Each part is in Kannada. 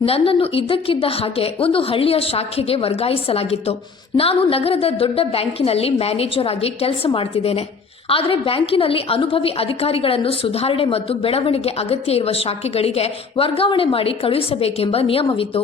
ನನ್ನನ್ನು ಇದ್ದಕ್ಕಿದ್ದ ಹಾಗೆ ಒಂದು ಹಳ್ಳಿಯ ಶಾಖೆಗೆ ವರ್ಗಾಯಿಸಲಾಗಿತ್ತು. ನಾನು ನಗರದ ದೊಡ್ಡ ಬ್ಯಾಂಕಿನಲ್ಲಿ ಮ್ಯಾನೇಜರ್ ಆಗಿ ಕೆಲಸ ಮಾಡ್ತಿದ್ದೇನೆ. ಆದರೆ ಬ್ಯಾಂಕಿನಲ್ಲಿ ಅನುಭವಿ ಅಧಿಕಾರಿಗಳನ್ನು ಸುಧಾರಣೆ ಮತ್ತು ಬೆಳವಣಿಗೆ ಅಗತ್ಯ ಇರುವ ಶಾಖೆಗಳಿಗೆ ವರ್ಗಾವಣೆ ಮಾಡಿ ಕಳುಹಿಸಬೇಕೆಂಬ ನಿಯಮವಿತ್ತು.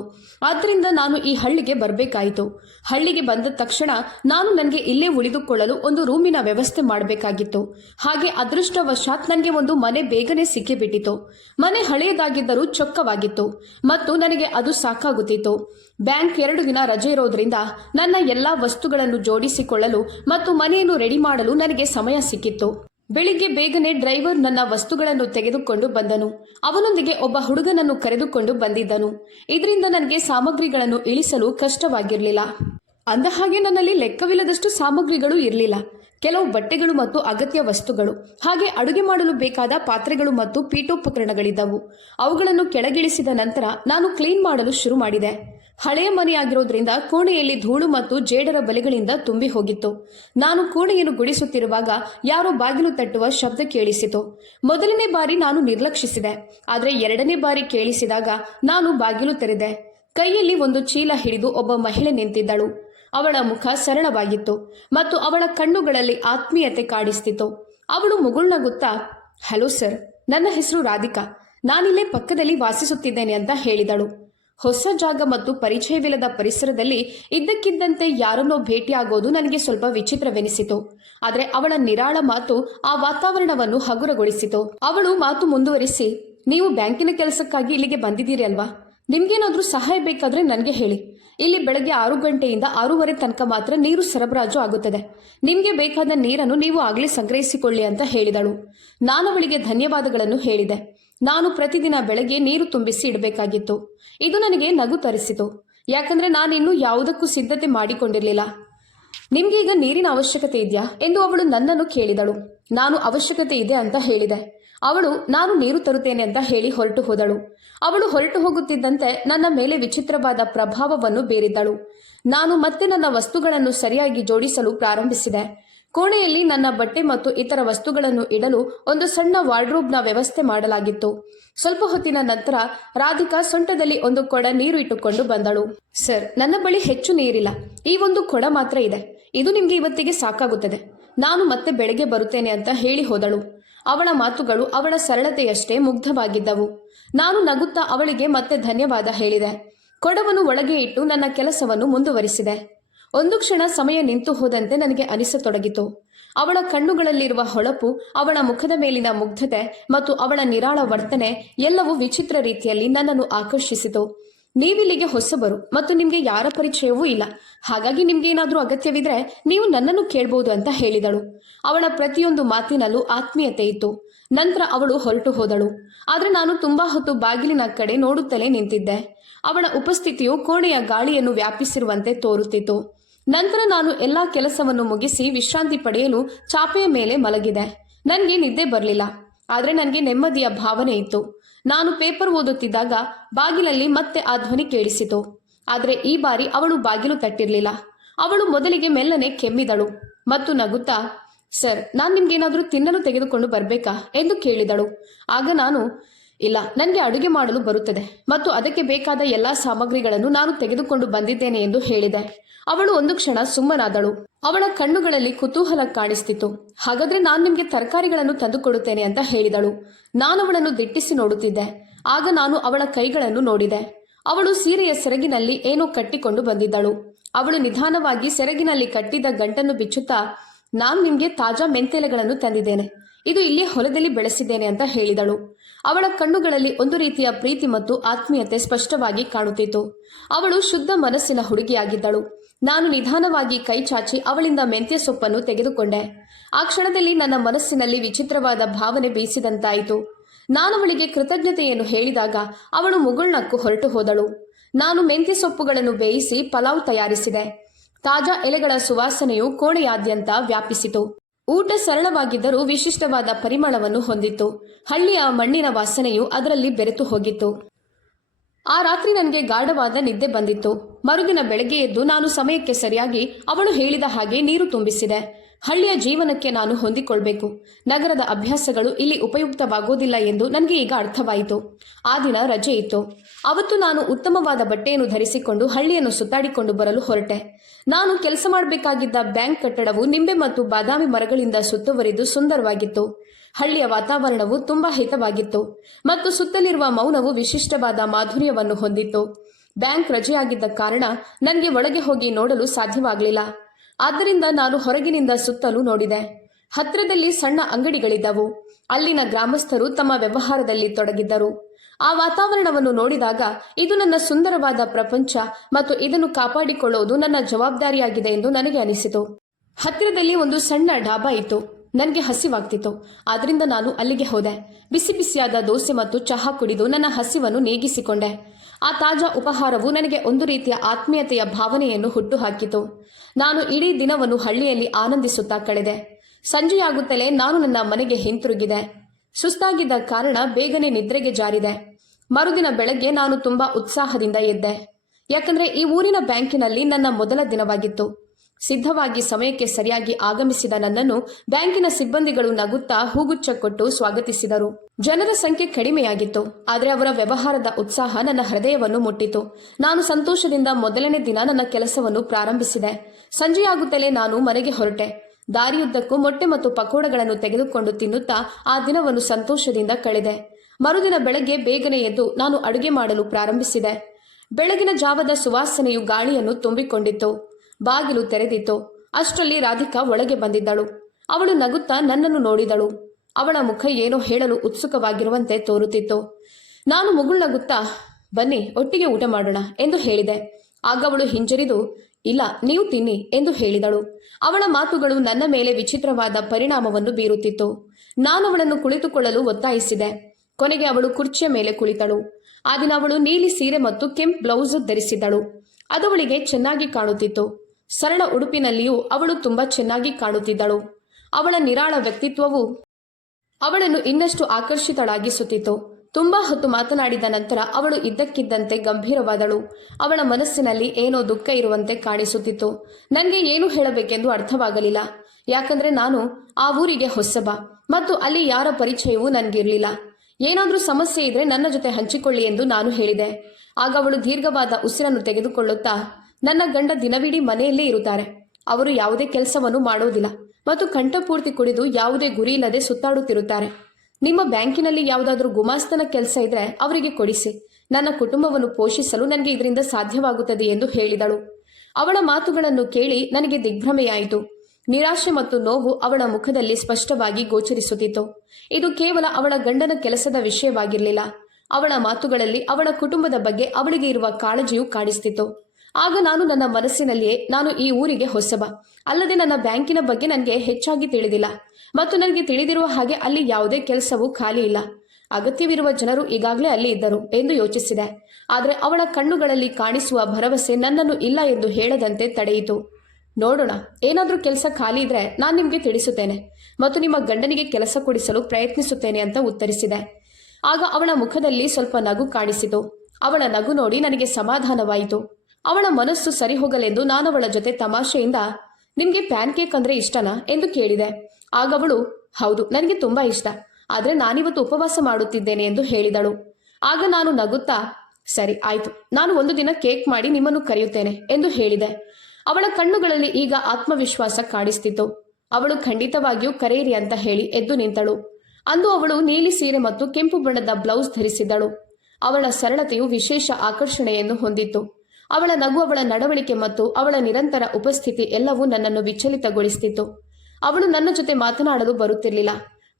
ಆದ್ದರಿಂದ ನಾನು ಈ ಹಳ್ಳಿಗೆ ಬರಬೇಕಾಯಿತು. ಹಳ್ಳಿಗೆ ಬಂದ ತಕ್ಷಣ ನಾನು ನನಗೆ ಇಲ್ಲೇ ಉಳಿದುಕೊಳ್ಳಲು ಒಂದು ರೂಮಿನ ವ್ಯವಸ್ಥೆ ಮಾಡಬೇಕಾಗಿತ್ತು. ಹಾಗೆ ಅದೃಷ್ಟವಶಾತ್ ನನಗೆ ಒಂದು ಮನೆ ಬೇಗನೆ ಸಿಕ್ಕಿಬಿಟ್ಟಿತು. ಮನೆ ಹಳೆಯದಾಗಿದ್ದರೂ ಚೊಕ್ಕವಾಗಿತ್ತು ಮತ್ತು ನನಗೆ ಅದು ಸಾಕಾಗುತ್ತಿತ್ತು. ಬ್ಯಾಂಕ್ 2 ದಿನ ರಜೆ ಇರೋದ್ರಿಂದ ನನ್ನ ಎಲ್ಲಾ ವಸ್ತುಗಳನ್ನು ಜೋಡಿಸಿಕೊಳ್ಳಲು ಮತ್ತು ಮನೆಯನ್ನು ರೆಡಿ ಮಾಡಲು ನನಗೆ ಸಮಯ ಸಿಕ್ಕಿತ್ತು. ಬೆಳಿಗ್ಗೆ ಬೇಗನೆ ಡ್ರೈವರ್ ನನ್ನ ವಸ್ತುಗಳನ್ನು ತೆಗೆದುಕೊಂಡು ಬಂದನು. ಅವನೊಂದಿಗೆ ಒಬ್ಬ ಹುಡುಗನನ್ನು ಕರೆದುಕೊಂಡು ಬಂದಿದ್ದನು. ಇದರಿಂದ ನನಗೆ ಸಾಮಗ್ರಿಗಳನ್ನು ಇಳಿಸಲು ಕಷ್ಟವಾಗಿರಲಿಲ್ಲ. ಅಂದಹಾಗೆ ನನ್ನಲ್ಲಿ ಲೆಕ್ಕವಿಲ್ಲದಷ್ಟು ಸಾಮಗ್ರಿಗಳು ಇರಲಿಲ್ಲ. ಕೆಲವು ಬಟ್ಟೆಗಳು ಮತ್ತು ಅಗತ್ಯ ವಸ್ತುಗಳು, ಹಾಗೆ ಅಡುಗೆ ಮಾಡಲು ಬೇಕಾದ ಪಾತ್ರೆಗಳು ಮತ್ತು ಪೀಠೋಪಕರಣಗಳಿದ್ದವು. ಅವುಗಳನ್ನು ಕೆಳಗಿಳಿಸಿದ ನಂತರ ನಾನು ಕ್ಲೀನ್ ಮಾಡಲು ಶುರು ಮಾಡಿದೆ. ಹಳೆಯ ಮನೆಯಾಗಿರೋದ್ರಿಂದ ಕೋಣೆಯಲ್ಲಿ ಧೂಳು ಮತ್ತು ಜೇಡರ ಬಲೆಗಳಿಂದ ತುಂಬಿ ಹೋಗಿತ್ತು. ನಾನು ಕೋಣೆಯನ್ನು ಗುಡಿಸುತ್ತಿರುವಾಗ ಯಾರೋ ಬಾಗಿಲು ತಟ್ಟುವ ಶಬ್ದ ಕೇಳಿಸಿತು. ಮೊದಲನೇ ಬಾರಿ ನಾನು ನಿರ್ಲಕ್ಷಿಸಿದೆ. ಆದರೆ 2ನೇ ಬಾರಿ ಕೇಳಿಸಿದಾಗ ನಾನು ಬಾಗಿಲು ತೆರೆದೆ. ಕೈಯಲ್ಲಿ ಒಂದು ಚೀಲ ಹಿಡಿದು ಒಬ್ಬ ಮಹಿಳೆ ನಿಂತಿದ್ದಳು. ಅವಳ ಮುಖ ಸರಳವಾಗಿತ್ತು ಮತ್ತು ಅವಳ ಕಣ್ಣುಗಳಲ್ಲಿ ಆತ್ಮೀಯತೆ ಕಾಡಿಸ್ತಿತ್ತು. ಅವಳು ಮುಗುಳ್ನಗುತ್ತಾ, ಹಲೋ ಸರ್, ನನ್ನ ಹೆಸರು ರಾಧಿಕಾ, ನಾನಿಲ್ಲೇ ಪಕ್ಕದಲ್ಲಿ ವಾಸಿಸುತ್ತಿದ್ದೇನೆ ಅಂತ ಹೇಳಿದಳು. ಹೊಸ ಜಾಗ ಮತ್ತು ಪರಿಚಯವಿಲ್ಲದ ಪರಿಸರದಲ್ಲಿ ಇದ್ದಕ್ಕಿದ್ದಂತೆ ಯಾರನ್ನೋ ಭೇಟಿಯಾಗೋದು ನನಗೆ ಸ್ವಲ್ಪ ವಿಚಿತ್ರವೆನಿಸಿತು. ಆದರೆ ಅವಳ ನಿರಾಳ ಮಾತು ಆ ವಾತಾವರಣವನ್ನು ಹಗುರಗೊಳಿಸಿತು. ಅವಳು ಮಾತು ಮುಂದುವರಿಸಿ, ನೀವು ಬ್ಯಾಂಕಿನ ಕೆಲಸಕ್ಕಾಗಿ ಇಲ್ಲಿಗೆ ಬಂದಿದ್ದೀರಿ ಅಲ್ವಾ? ನಿಮ್ಗೇನಾದ್ರೂ ಸಹಾಯ ಬೇಕಾದ್ರೆ ನನಗೆ ಹೇಳಿ. ಇಲ್ಲಿ ಬೆಳಗ್ಗೆ 6 ಗಂಟೆಯಿಂದ 6:30 ತನಕ ಮಾತ್ರ ನೀರು ಸರಬರಾಜು ಆಗುತ್ತದೆ. ನಿಮಗೆ ಬೇಕಾದ ನೀರನ್ನು ನೀವು ಆಗಲೇ ಸಂಗ್ರಹಿಸಿಕೊಳ್ಳಿ ಅಂತ ಹೇಳಿದಳು. ನಾನು ಅವಳಿಗೆ ಧನ್ಯವಾದಗಳನ್ನು ಹೇಳಿದೆ. ನಾನು ಪ್ರತಿದಿನ ಬೆಳಗ್ಗೆ ನೀರು ತುಂಬಿಸಿ ಇಡಬೇಕಾಗಿತ್ತು. ಇದು ನನಗೆ ನಗು ತರಿಸಿತು. ಯಾಕಂದ್ರೆ ನಾನಿನ್ನೂ ಯಾವುದಕ್ಕೂ ಸಿದ್ಧತೆ ಮಾಡಿಕೊಂಡಿರಲಿಲ್ಲ. ನಿಮ್ಗೆ ಈಗ ನೀರಿನ ಅವಶ್ಯಕತೆ ಇದೆಯಾ ಎಂದು ಅವಳು ನನ್ನನ್ನು ಕೇಳಿದಳು. ನಾನು ಅವಶ್ಯಕತೆ ಇದೆ ಅಂತ ಹೇಳಿದೆ. ಅವಳು ನಾನು ನೀರು ತರುತ್ತೇನೆ ಅಂತ ಹೇಳಿ ಹೊರಟು ಹೋದಳು. ಅವಳು ಹೊರಟು ಹೋಗುತ್ತಿದ್ದಂತೆ ನನ್ನ ಮೇಲೆ ವಿಚಿತ್ರವಾದ ಪ್ರಭಾವವನ್ನು ಬೀರಿದ್ದಳು. ನಾನು ಮತ್ತೆ ನನ್ನ ವಸ್ತುಗಳನ್ನು ಸರಿಯಾಗಿ ಜೋಡಿಸಲು ಪ್ರಾರಂಭಿಸಿದೆ. ಕೋಣೆಯಲ್ಲಿ ನನ್ನ ಬಟ್ಟೆ ಮತ್ತು ಇತರ ವಸ್ತುಗಳನ್ನು ಇಡಲು ಒಂದು ಸಣ್ಣ ವಾರ್ಡ್ರೋಬ್ನ ವ್ಯವಸ್ಥೆ ಮಾಡಲಾಗಿತ್ತು. ಸ್ವಲ್ಪ ಹೊತ್ತಿನ ನಂತರ ರಾಧಿಕಾ ಸೊಂಟದಲ್ಲಿ ಒಂದು ಕೊಡ ನೀರು ಇಟ್ಟುಕೊಂಡು ಬಂದಳು. ಸರ್, ನನ್ನ ಬಳಿ ಹೆಚ್ಚು ನೀರಿಲ್ಲ. ಈ ಒಂದು ಕೊಡ ಮಾತ್ರ ಇದೆ. ಇದು ನಿಮ್ಗೆ ಇವತ್ತಿಗೆ ಸಾಕಾಗುತ್ತದೆ. ನಾನು ಮತ್ತೆ ಬೆಳಗ್ಗೆ ಬರುತ್ತೇನೆ ಅಂತ ಹೇಳಿ ಹೋದಳು. ಅವಳ ಮಾತುಗಳು ಅವಳ ಸರಳತೆಯಷ್ಟೇ ಮುಗ್ಧವಾಗಿದ್ದವು. ನಾನು ನಗುತ್ತಾ ಅವಳಿಗೆ ಮತ್ತೆ ಧನ್ಯವಾದ ಹೇಳಿದೆ. ಕೊಡವನ್ನು ಒಳಗೆ ಇಟ್ಟು ನನ್ನ ಕೆಲಸವನ್ನು ಮುಂದುವರಿಸಿದೆ. ಒಂದು ಕ್ಷಣ ಸಮಯ ನಿಂತು ಹೋದಂತೆ ನನಗೆ ಅನಿಸತೊಡಗಿತು. ಅವಳ ಕಣ್ಣುಗಳಲ್ಲಿರುವ ಹೊಳಪು, ಅವಳ ಮುಖದ ಮೇಲಿನ ಮುಗ್ಧತೆ ಮತ್ತು ಅವಳ ನಿರಾಳ ವರ್ತನೆ ಎಲ್ಲವೂ ವಿಚಿತ್ರ ರೀತಿಯಲ್ಲಿ ನನ್ನನ್ನು ಆಕರ್ಷಿಸಿತು. ನೀವಿಲ್ಲಿಗೆ ಹೊಸಬರು ಮತ್ತು ನಿಮ್ಗೆ ಯಾರ ಪರಿಚಯವೂ ಇಲ್ಲ. ಹಾಗಾಗಿ ನಿಮ್ಗೆ ಏನಾದ್ರೂ ಅಗತ್ಯವಿದ್ರೆ ನೀವು ನನ್ನನ್ನು ಕೇಳಬಹುದು ಅಂತ ಹೇಳಿದಳು. ಅವಳ ಪ್ರತಿಯೊಂದು ಮಾತಿನಲ್ಲೂ ಆತ್ಮೀಯತೆ ಇತ್ತು. ನಂತರ ಅವಳು ಹೊರಟು ಹೋದಳು. ಆದ್ರೆ ನಾನು ತುಂಬಾ ಹೊತ್ತು ಬಾಗಿಲಿನ ಕಡೆ ನೋಡುತ್ತಲೇ ನಿಂತಿದ್ದೆ. ಅವಳ ಉಪಸ್ಥಿತಿಯು ಕೋಣೆಯ ಗಾಳಿಯನ್ನು ವ್ಯಾಪಿಸಿರುವಂತೆ ತೋರುತ್ತಿತ್ತು. ನಂತರ ನಾನು ಎಲ್ಲಾ ಕೆಲಸವನ್ನು ಮುಗಿಸಿ ವಿಶ್ರಾಂತಿ ಪಡೆಯಲು ಚಾಪೆಯ ಮೇಲೆ ಮಲಗಿದೆ. ನನಗೆ ನಿದ್ದೆ ಬರಲಿಲ್ಲ. ಆದ್ರೆ ನನಗೆ ನೆಮ್ಮದಿಯ ಭಾವನೆ ಇತ್ತು. ನಾನು ಪೇಪರ್ ಓದುತ್ತಿದ್ದಾಗ ಬಾಗಿಲಲ್ಲಿ ಮತ್ತೆ ಆ ಧ್ವನಿ ಕೇಳಿಸಿತು. ಆದ್ರೆ ಈ ಬಾರಿ ಅವಳು ಬಾಗಿಲು ತಟ್ಟಿರಲಿಲ್ಲ. ಅವಳು ಮೊದಲಿಗೆ ಮೆಲ್ಲನೆ ಕೆಮ್ಮಿದಳು ಮತ್ತು ನಗುತ್ತಾ, ಸರ್, ನಾನು ನಿಮ್ಗೇನಾದ್ರೂ ತಿನ್ನಲು ತೆಗೆದುಕೊಂಡು ಬರ್ಬೇಕಾ ಎಂದು ಕೇಳಿದಳು. ಆಗ ನಾನು, ಇಲ್ಲ, ನನಗೆ ಅಡುಗೆ ಮಾಡಲು ಬರುತ್ತದೆ ಮತ್ತು ಅದಕ್ಕೆ ಬೇಕಾದ ಎಲ್ಲಾ ಸಾಮಗ್ರಿಗಳನ್ನು ನಾನು ತೆಗೆದುಕೊಂಡು ಬಂದಿದ್ದೇನೆ ಎಂದು ಹೇಳಿದೆ. ಅವಳು ಒಂದು ಕ್ಷಣ ಸುಮ್ಮನಾದಳು. ಅವಳ ಕಣ್ಣುಗಳಲ್ಲಿ ಕುತೂಹಲ ಕಾಣಿಸ್ತಿತ್ತು. ಹಾಗಾದ್ರೆ ನಾನು ನಿಮ್ಗೆ ತರಕಾರಿಗಳನ್ನು ತಂದುಕೊಡುತ್ತೇನೆ ಅಂತ ಹೇಳಿದಳು. ನಾನು ಅವಳನ್ನು ದಿಟ್ಟಿಸಿ ನೋಡುತ್ತಿದ್ದೆ. ಆಗ ನಾನು ಅವಳ ಕೈಗಳನ್ನು ನೋಡಿದೆ. ಅವಳು ಸೀರೆಯ ಸೆರಗಿನಲ್ಲಿ ಏನೋ ಕಟ್ಟಿಕೊಂಡು ಬಂದಿದ್ದಳು. ಅವಳು ನಿಧಾನವಾಗಿ ಸೆರಗಿನಲ್ಲಿ ಕಟ್ಟಿದ್ದ ಗಂಟನ್ನು ಬಿಚ್ಚುತ್ತಾ, ನಾನು ನಿಮ್ಗೆ ತಾಜಾ ಮೆಂತೆಲೆಗಳನ್ನು ತಂದಿದ್ದೇನೆ. ಇದು ಇಲ್ಲಿಯೇ ಹೊಲದಲ್ಲಿ ಬೆಳೆಸಿದ್ದೇನೆ ಅಂತ ಹೇಳಿದಳು. ಅವಳ ಕಣ್ಣುಗಳಲ್ಲಿ ಒಂದು ರೀತಿಯ ಪ್ರೀತಿ ಮತ್ತು ಆತ್ಮೀಯತೆ ಸ್ಪಷ್ಟವಾಗಿ ಕಾಣುತ್ತಿತ್ತು. ಅವಳು ಶುದ್ಧ ಮನಸ್ಸಿನ ಹುಡುಗಿಯಾಗಿದ್ದಳು. ನಾನು ನಿಧಾನವಾಗಿ ಕೈ ಚಾಚಿ ಅವಳಿಂದ ಮೆಂತ್ಯ ಸೊಪ್ಪನ್ನು ತೆಗೆದುಕೊಂಡೆ. ಆ ಕ್ಷಣದಲ್ಲಿ ನನ್ನ ಮನಸ್ಸಿನಲ್ಲಿ ವಿಚಿತ್ರವಾದ ಭಾವನೆ ಬೀಸಿದಂತಾಯಿತು. ನಾನು ಅವಳಿಗೆ ಕೃತಜ್ಞತೆಯನ್ನು ಹೇಳಿದಾಗ ಅವಳು ಮುಗುಳ್ನಕ್ಕು ಹೊರಟು ಹೋದಳು. ನಾನು ಮೆಂತ್ಯ ಸೊಪ್ಪುಗಳನ್ನು ಬೇಯಿಸಿ ಪಲಾವ್ ತಯಾರಿಸಿದೆ. ತಾಜಾ ಎಲೆಗಳ ಸುವಾಸನೆಯು ಕೋಣೆಯಾದ್ಯಂತ ವ್ಯಾಪಿಸಿತು. ಊಟ ಸರಳವಾಗಿದ್ದರೂ ವಿಶಿಷ್ಟವಾದ ಪರಿಮಳವನ್ನು ಹೊಂದಿತ್ತು. ಹಳ್ಳಿಯ ಮಣ್ಣಿನ ವಾಸನೆಯು ಅದರಲ್ಲಿ ಬೆರೆತು ಹೋಗಿತ್ತು. ಆ ರಾತ್ರಿ ನನಗೆ ಗಾಢವಾದ ನಿದ್ದೆ ಬಂದಿತ್ತು. ಮರುದಿನ ಬೆಳಗ್ಗೆ ಎದ್ದು ನಾನು ಸಮಯಕ್ಕೆ ಸರಿಯಾಗಿ ಅವಳು ಹೇಳಿದ ಹಾಗೆ ನೀರು ತುಂಬಿಸಿದೆ. ಹಳ್ಳಿಯ ಜೀವನಕ್ಕೆ ನಾನು ಹೊಂದಿಕೊಳ್ಬೇಕು. ನಗರದ ಅಭ್ಯಾಸಗಳು ಇಲ್ಲಿ ಉಪಯುಕ್ತವಾಗೋದಿಲ್ಲ ಎಂದು ನನಗೆ ಈಗ ಅರ್ಥವಾಯಿತು. ಆ ದಿನ ರಜೆ ಇತ್ತು. ಅವತ್ತು ನಾನು ಉತ್ತಮವಾದ ಬಟ್ಟೆಯನ್ನು ಧರಿಸಿಕೊಂಡು ಹಳ್ಳಿಯನ್ನು ಸುತ್ತಾಡಿಕೊಂಡು ಬರಲು ಹೊರಟೆ. ನಾನು ಕೆಲಸ ಮಾಡಬೇಕಾಗಿದ್ದ ಬ್ಯಾಂಕ್ ಕಟ್ಟಡವು ನಿಂಬೆ ಮತ್ತು ಬಾದಾಮಿ ಮರಗಳಿಂದ ಸುತ್ತುವರಿದು ಸುಂದರವಾಗಿತ್ತು. ಹಳ್ಳಿಯ ವಾತಾವರಣವು ತುಂಬಾ ಹಿತವಾಗಿತ್ತು ಮತ್ತು ಸುತ್ತಲಿರುವ ಮೌನವು ವಿಶಿಷ್ಟವಾದ ಮಾಧುರ್ಯವನ್ನು ಹೊಂದಿತ್ತು. ಬ್ಯಾಂಕ್ ರಜೆಯಾಗಿದ್ದ ಕಾರಣ ನನಗೆ ಒಳಗೆ ಹೋಗಿ ನೋಡಲು ಸಾಧ್ಯವಾಗಲಿಲ್ಲ. ಆದ್ದರಿಂದ ನಾನು ಹೊರಗಿನಿಂದ ಸುತ್ತಲೂ ನೋಡಿದೆ. ಹತ್ತಿರದಲ್ಲಿ ಸಣ್ಣ ಅಂಗಡಿಗಳಿದ್ದವು. ಅಲ್ಲಿನ ಗ್ರಾಮಸ್ಥರು ತಮ್ಮ ವ್ಯವಹಾರದಲ್ಲಿ ತೊಡಗಿದ್ದರು. ಆ ವಾತಾವರಣವನ್ನು ನೋಡಿದಾಗ ಇದು ನನ್ನ ಸುಂದರವಾದ ಪ್ರಪಂಚ ಮತ್ತು ಇದನ್ನು ಕಾಪಾಡಿಕೊಳ್ಳುವುದು ನನ್ನ ಜವಾಬ್ದಾರಿಯಾಗಿದೆ ಎಂದು ನನಗೆ ಅನಿಸಿತು. ಹತ್ತಿರದಲ್ಲಿ ಒಂದು ಸಣ್ಣ ಡಾಬಾ ಇತ್ತು. ನನಗೆ ಹಸಿವಾಗ್ತಿತ್ತು. ಆದ್ರಿಂದ ನಾನು ಅಲ್ಲಿಗೆ ಹೋದೆ. ಬಿಸಿ ಬಿಸಿಯಾದ ದೋಸೆ ಮತ್ತು ಚಹಾ ಕುಡಿದು ನನ್ನ ಹಸಿವನ್ನು ನೀಗಿಸಿಕೊಂಡೆ. ಆ ತಾಜಾ ಉಪಹಾರವು ನನಗೆ ಒಂದು ರೀತಿಯ ಆತ್ಮೀಯತೆಯ ಭಾವನೆಯನ್ನು ಹುಟ್ಟುಹಾಕಿತು. ನಾನು ಇಡೀ ದಿನವನ್ನು ಹಳ್ಳಿಯಲ್ಲಿ ಆನಂದಿಸುತ್ತಾ ಕಳೆದೆ. ಸಂಜೆಯಾಗುತ್ತಲೇ ನಾನು ನನ್ನ ಮನೆಗೆ ಹಿಂತಿರುಗಿದೆ. ಸುಸ್ತಾಗಿದ್ದ ಕಾರಣ ಬೇಗನೆ ನಿದ್ರೆಗೆ ಜಾರಿದೆ. ಮರುದಿನ ಬೆಳಗ್ಗೆ ನಾನು ತುಂಬಾ ಉತ್ಸಾಹದಿಂದ ಎದ್ದೆ. ಯಾಕಂದ್ರೆ ಈ ಊರಿನ ಬ್ಯಾಂಕಿನಲ್ಲಿ ನನ್ನ ಮೊದಲ ದಿನವಾಗಿತ್ತು. ಸಿದ್ಧವಾಗಿ ಸಮಯಕ್ಕೆ ಸರಿಯಾಗಿ ಆಗಮಿಸಿದ ನನ್ನನ್ನು ಬ್ಯಾಂಕಿನ ಸಿಬ್ಬಂದಿಗಳು ನಗುತ್ತಾ ಹೂಗುಚ್ಛ ಕೊಟ್ಟು ಸ್ವಾಗತಿಸಿದರು. ಜನರ ಸಂಖ್ಯೆ ಕಡಿಮೆಯಾಗಿತ್ತು, ಆದರೆ ಅವರ ವ್ಯವಹಾರದ ಉತ್ಸಾಹ ನನ್ನ ಹೃದಯವನ್ನು ಮುಟ್ಟಿತು. ನಾನು ಸಂತೋಷದಿಂದ ಮೊದಲನೇ ದಿನ ನನ್ನ ಕೆಲಸವನ್ನು ಪ್ರಾರಂಭಿಸಿದೆ. ಸಂಜೆಯಾಗುತ್ತಲೇ ನಾನು ಮನೆಗೆ ಹೊರಟೆ. ದಾರಿಯುದ್ದಕ್ಕೂ ಮೊಟ್ಟೆ ಮತ್ತು ಪಕೋಡಗಳನ್ನು ತೆಗೆದುಕೊಂಡು ತಿನ್ನುತ್ತಾ ಆ ದಿನವನ್ನು ಸಂತೋಷದಿಂದ ಕಳೆದೆ. ಮರುದಿನ ಬೆಳಗ್ಗೆ ಬೇಗನೆ ಎದ್ದು ನಾನು ಅಡುಗೆ ಮಾಡಲು ಪ್ರಾರಂಭಿಸಿದೆ. ಬೆಳಗಿನ ಜಾವದ ಸುವಾಸನೆಯು ಗಾಳಿಯನ್ನು ತುಂಬಿಕೊಂಡಿತ್ತು. ಬಾಗಿಲು ತೆರೆದಿತ್ತು. ಅಷ್ಟರಲ್ಲಿ ರಾಧಿಕಾ ಒಳಗೆ ಬಂದಿದ್ದಳು. ಅವಳು ನಗುತ್ತಾ ನನ್ನನ್ನು ನೋಡಿದಳು. ಅವಳ ಮುಖ ಏನೋ ಹೇಳಲು ಉತ್ಸುಕವಾಗಿರುವಂತೆ ತೋರುತ್ತಿತ್ತು. ನಾನು ಮುಗುಳ್ನಗುತ್ತಾ ಬನ್ನಿ ಒಟ್ಟಿಗೆ ಊಟ ಮಾಡೋಣ ಎಂದು ಹೇಳಿದೆ. ಆಗ ಅವಳು ಹಿಂಜರಿದು ಇಲ್ಲ, ನೀವು ತಿನ್ನಿ ಎಂದು ಹೇಳಿದಳು. ಅವಳ ಮಾತುಗಳು ನನ್ನ ಮೇಲೆ ವಿಚಿತ್ರವಾದ ಪರಿಣಾಮವನ್ನು ಬೀರುತ್ತಿತ್ತು. ನಾನು ಅವಳನ್ನು ಕುಳಿತುಕೊಳ್ಳಲು ಒತ್ತಾಯಿಸಿದೆ. ಕೊನೆಗೆ ಅವಳು ಕುರ್ಚಿಯ ಮೇಲೆ ಕುಳಿತಳು. ಆ ದಿನ ಅವಳು ನೀಲಿ ಸೀರೆ ಮತ್ತು ಕೆಂಪು ಬ್ಲೌಸ್ ಧರಿಸಿದ್ದಳು. ಅದವಳಿಗೆ ಚೆನ್ನಾಗಿ ಕಾಣುತ್ತಿತ್ತು. ಸರಳ ಉಡುಪಿನಲ್ಲಿಯೂ ಅವಳು ತುಂಬಾ ಚೆನ್ನಾಗಿ ಕಾಣುತ್ತಿದ್ದಳು. ಅವಳ ನಿರಾಳ ವ್ಯಕ್ತಿತ್ವವು ಅವಳನ್ನು ಇನ್ನಷ್ಟು ಆಕರ್ಷಿತಳಾಗಿಸುತ್ತಿತ್ತು. ತುಂಬಾ ಹೊತ್ತು ಮಾತನಾಡಿದ ನಂತರ ಅವಳು ಇದ್ದಕ್ಕಿದ್ದಂತೆ ಗಂಭೀರವಾದಳು. ಅವಳ ಮನಸ್ಸಿನಲ್ಲಿ ಏನೋ ದುಃಖ ಇರುವಂತೆ ಕಾಣಿಸುತ್ತಿತ್ತು. ನನಗೆ ಏನು ಹೇಳಬೇಕೆಂದು ಅರ್ಥವಾಗಲಿಲ್ಲ. ಯಾಕಂದ್ರೆ ನಾನು ಆ ಊರಿಗೆ ಹೊಸಬ ಮತ್ತು ಅಲ್ಲಿ ಯಾರ ಪರಿಚಯವೂ ನನಗಿರಲಿಲ್ಲ. ಏನಾದ್ರೂ ಸಮಸ್ಯೆ ಇದ್ರೆ ನನ್ನ ಜೊತೆ ಹಂಚಿಕೊಳ್ಳಿ ಎಂದು ನಾನು ಹೇಳಿದೆ. ಆಗ ಅವಳು ದೀರ್ಘವಾದ ಉಸಿರನ್ನು ತೆಗೆದುಕೊಳ್ಳುತ್ತಾ ನನ್ನ ಗಂಡ ದಿನವಿಡೀ ಮನೆಯಲ್ಲೇ ಇರುತ್ತಾರೆ. ಅವರು ಯಾವುದೇ ಕೆಲಸವನ್ನು ಮಾಡೋದಿಲ್ಲ ಮತ್ತು ಕಂಠಪೂರ್ತಿ ಕುಡಿದು ಯಾವುದೇ ಗುರಿ ಇಲ್ಲದೆ ಸುತ್ತಾಡುತ್ತಿರುತ್ತಾರೆ. ನಿಮ್ಮ ಬ್ಯಾಂಕಿನಲ್ಲಿ ಯಾವುದಾದ್ರೂ ಗುಮಾಸ್ತನ ಕೆಲಸ ಇದ್ರೆ ಅವರಿಗೆ ಕೊಡಿಸಿ. ನನ್ನ ಕುಟುಂಬವನ್ನು ಪೋಷಿಸಲು ನನಗೆ ಇದರಿಂದ ಸಾಧ್ಯವಾಗುತ್ತದೆ ಎಂದು ಹೇಳಿದಳು. ಅವಳ ಮಾತುಗಳನ್ನು ಕೇಳಿ ನನಗೆ ದಿಗ್ಭ್ರಮೆಯಾಯಿತು. ನಿರಾಶೆ ಮತ್ತು ನೋವು ಅವಳ ಮುಖದಲ್ಲಿ ಸ್ಪಷ್ಟವಾಗಿ ಗೋಚರಿಸುತ್ತಿತ್ತು. ಇದು ಕೇವಲ ಅವಳ ಗಂಡನ ಕೆಲಸದ ವಿಷಯವಾಗಿರಲಿಲ್ಲ. ಅವಳ ಮಾತುಗಳಲ್ಲಿ ಅವಳ ಕುಟುಂಬದ ಬಗ್ಗೆ ಅವಳಿಗೆ ಇರುವ ಕಾಳಜಿಯು ಕಾಣಿಸ್ತಿತ್ತು. ಆಗ ನಾನು ನನ್ನ ಮನಸ್ಸಿನಲ್ಲಿಯೇ ನಾನು ಈ ಊರಿಗೆ ಹೊಸಬ, ಅಲ್ಲದೆ ನನ್ನ ಬ್ಯಾಂಕಿನ ಬಗ್ಗೆ ನನಗೆ ಹೆಚ್ಚಾಗಿ ತಿಳಿದಿಲ್ಲ ಮತ್ತು ನನಗೆ ತಿಳಿದಿರುವ ಹಾಗೆ ಅಲ್ಲಿ ಯಾವುದೇ ಕೆಲಸವೂ ಖಾಲಿ ಇಲ್ಲ. ಅಗತ್ಯವಿರುವ ಜನರು ಈಗಾಗಲೇ ಅಲ್ಲಿ ಇದ್ದರು ಎಂದು ಯೋಚಿಸಿದೆ. ಆದರೆ ಅವಳ ಕಣ್ಣುಗಳಲ್ಲಿ ಕಾಣಿಸುವ ಭರವಸೆ ನನ್ನನ್ನು ಇಲ್ಲ ಎಂದು ಹೇಳದಂತೆ ತಡೆಯಿತು. ನೋಡೋಣ, ಏನಾದರೂ ಕೆಲಸ ಖಾಲಿ ಇದ್ರೆ ನಾನು ನಿಮಗೆ ತಿಳಿಸುತ್ತೇನೆ ಮತ್ತು ನಿಮ್ಮ ಗಂಡನಿಗೆ ಕೆಲಸ ಕೊಡಿಸಲು ಪ್ರಯತ್ನಿಸುತ್ತೇನೆ ಅಂತ ಉತ್ತರಿಸಿದೆ. ಆಗ ಅವಳ ಮುಖದಲ್ಲಿ ಸ್ವಲ್ಪ ನಗು ಕಾಣಿಸಿತು. ಅವಳ ನಗು ನೋಡಿ ನನಗೆ ಸಮಾಧಾನವಾಯಿತು. ಅವಳ ಮನಸ್ಸು ಸರಿ ಹೋಗಲೆಂದು ನಾನು ಅವಳ ಜೊತೆ ತಮಾಷೆಯಿಂದ ನಿಮ್ಗೆ ಪ್ಯಾನ್ ಕೇಕ್ ಅಂದ್ರೆ ಇಷ್ಟನಾ ಎಂದು ಕೇಳಿದೆ. ಆಗ ಅವಳು ಹೌದು, ನನಗೆ ತುಂಬಾ ಇಷ್ಟ, ಆದ್ರೆ ನಾನಿವತ್ತು ಉಪವಾಸ ಮಾಡುತ್ತಿದ್ದೇನೆ ಎಂದು ಹೇಳಿದಳು. ಆಗ ನಾನು ನಗುತ್ತಾ ಸರಿ ಆಯ್ತು, ನಾನು ಒಂದು ದಿನ ಕೇಕ್ ಮಾಡಿ ನಿಮ್ಮನ್ನು ಕರೆಯುತ್ತೇನೆ ಎಂದು ಹೇಳಿದೆ. ಅವಳ ಕಣ್ಣುಗಳಲ್ಲಿ ಈಗ ಆತ್ಮವಿಶ್ವಾಸ ಕಾಣಿಸ್ತಿತ್ತು. ಅವಳು ಖಂಡಿತವಾಗಿಯೂ ಕರೆಯಿರಿ ಅಂತ ಹೇಳಿ ಎದ್ದು ನಿಂತಳು. ಅಂದು ಅವಳು ನೀಲಿ ಸೀರೆ ಮತ್ತು ಕೆಂಪು ಬಣ್ಣದ ಬ್ಲೌಸ್ ಧರಿಸಿದ್ದಳು. ಅವಳ ಸರಳತೆಯು ವಿಶೇಷ ಆಕರ್ಷಣೆಯನ್ನು ಹೊಂದಿತ್ತು. ಅವಳ ನಗು, ಅವಳ ನಡವಳಿಕೆ ಮತ್ತು ಅವಳ ನಿರಂತರ ಉಪಸ್ಥಿತಿ ಎಲ್ಲವೂ ನನ್ನನ್ನು ವಿಚಲಿತಗೊಳಿಸುತ್ತಿತ್ತು. ಅವಳು ನನ್ನ ಜೊತೆ ಮಾತನಾಡಲು ಬರುತ್ತಿರಲಿಲ್ಲ.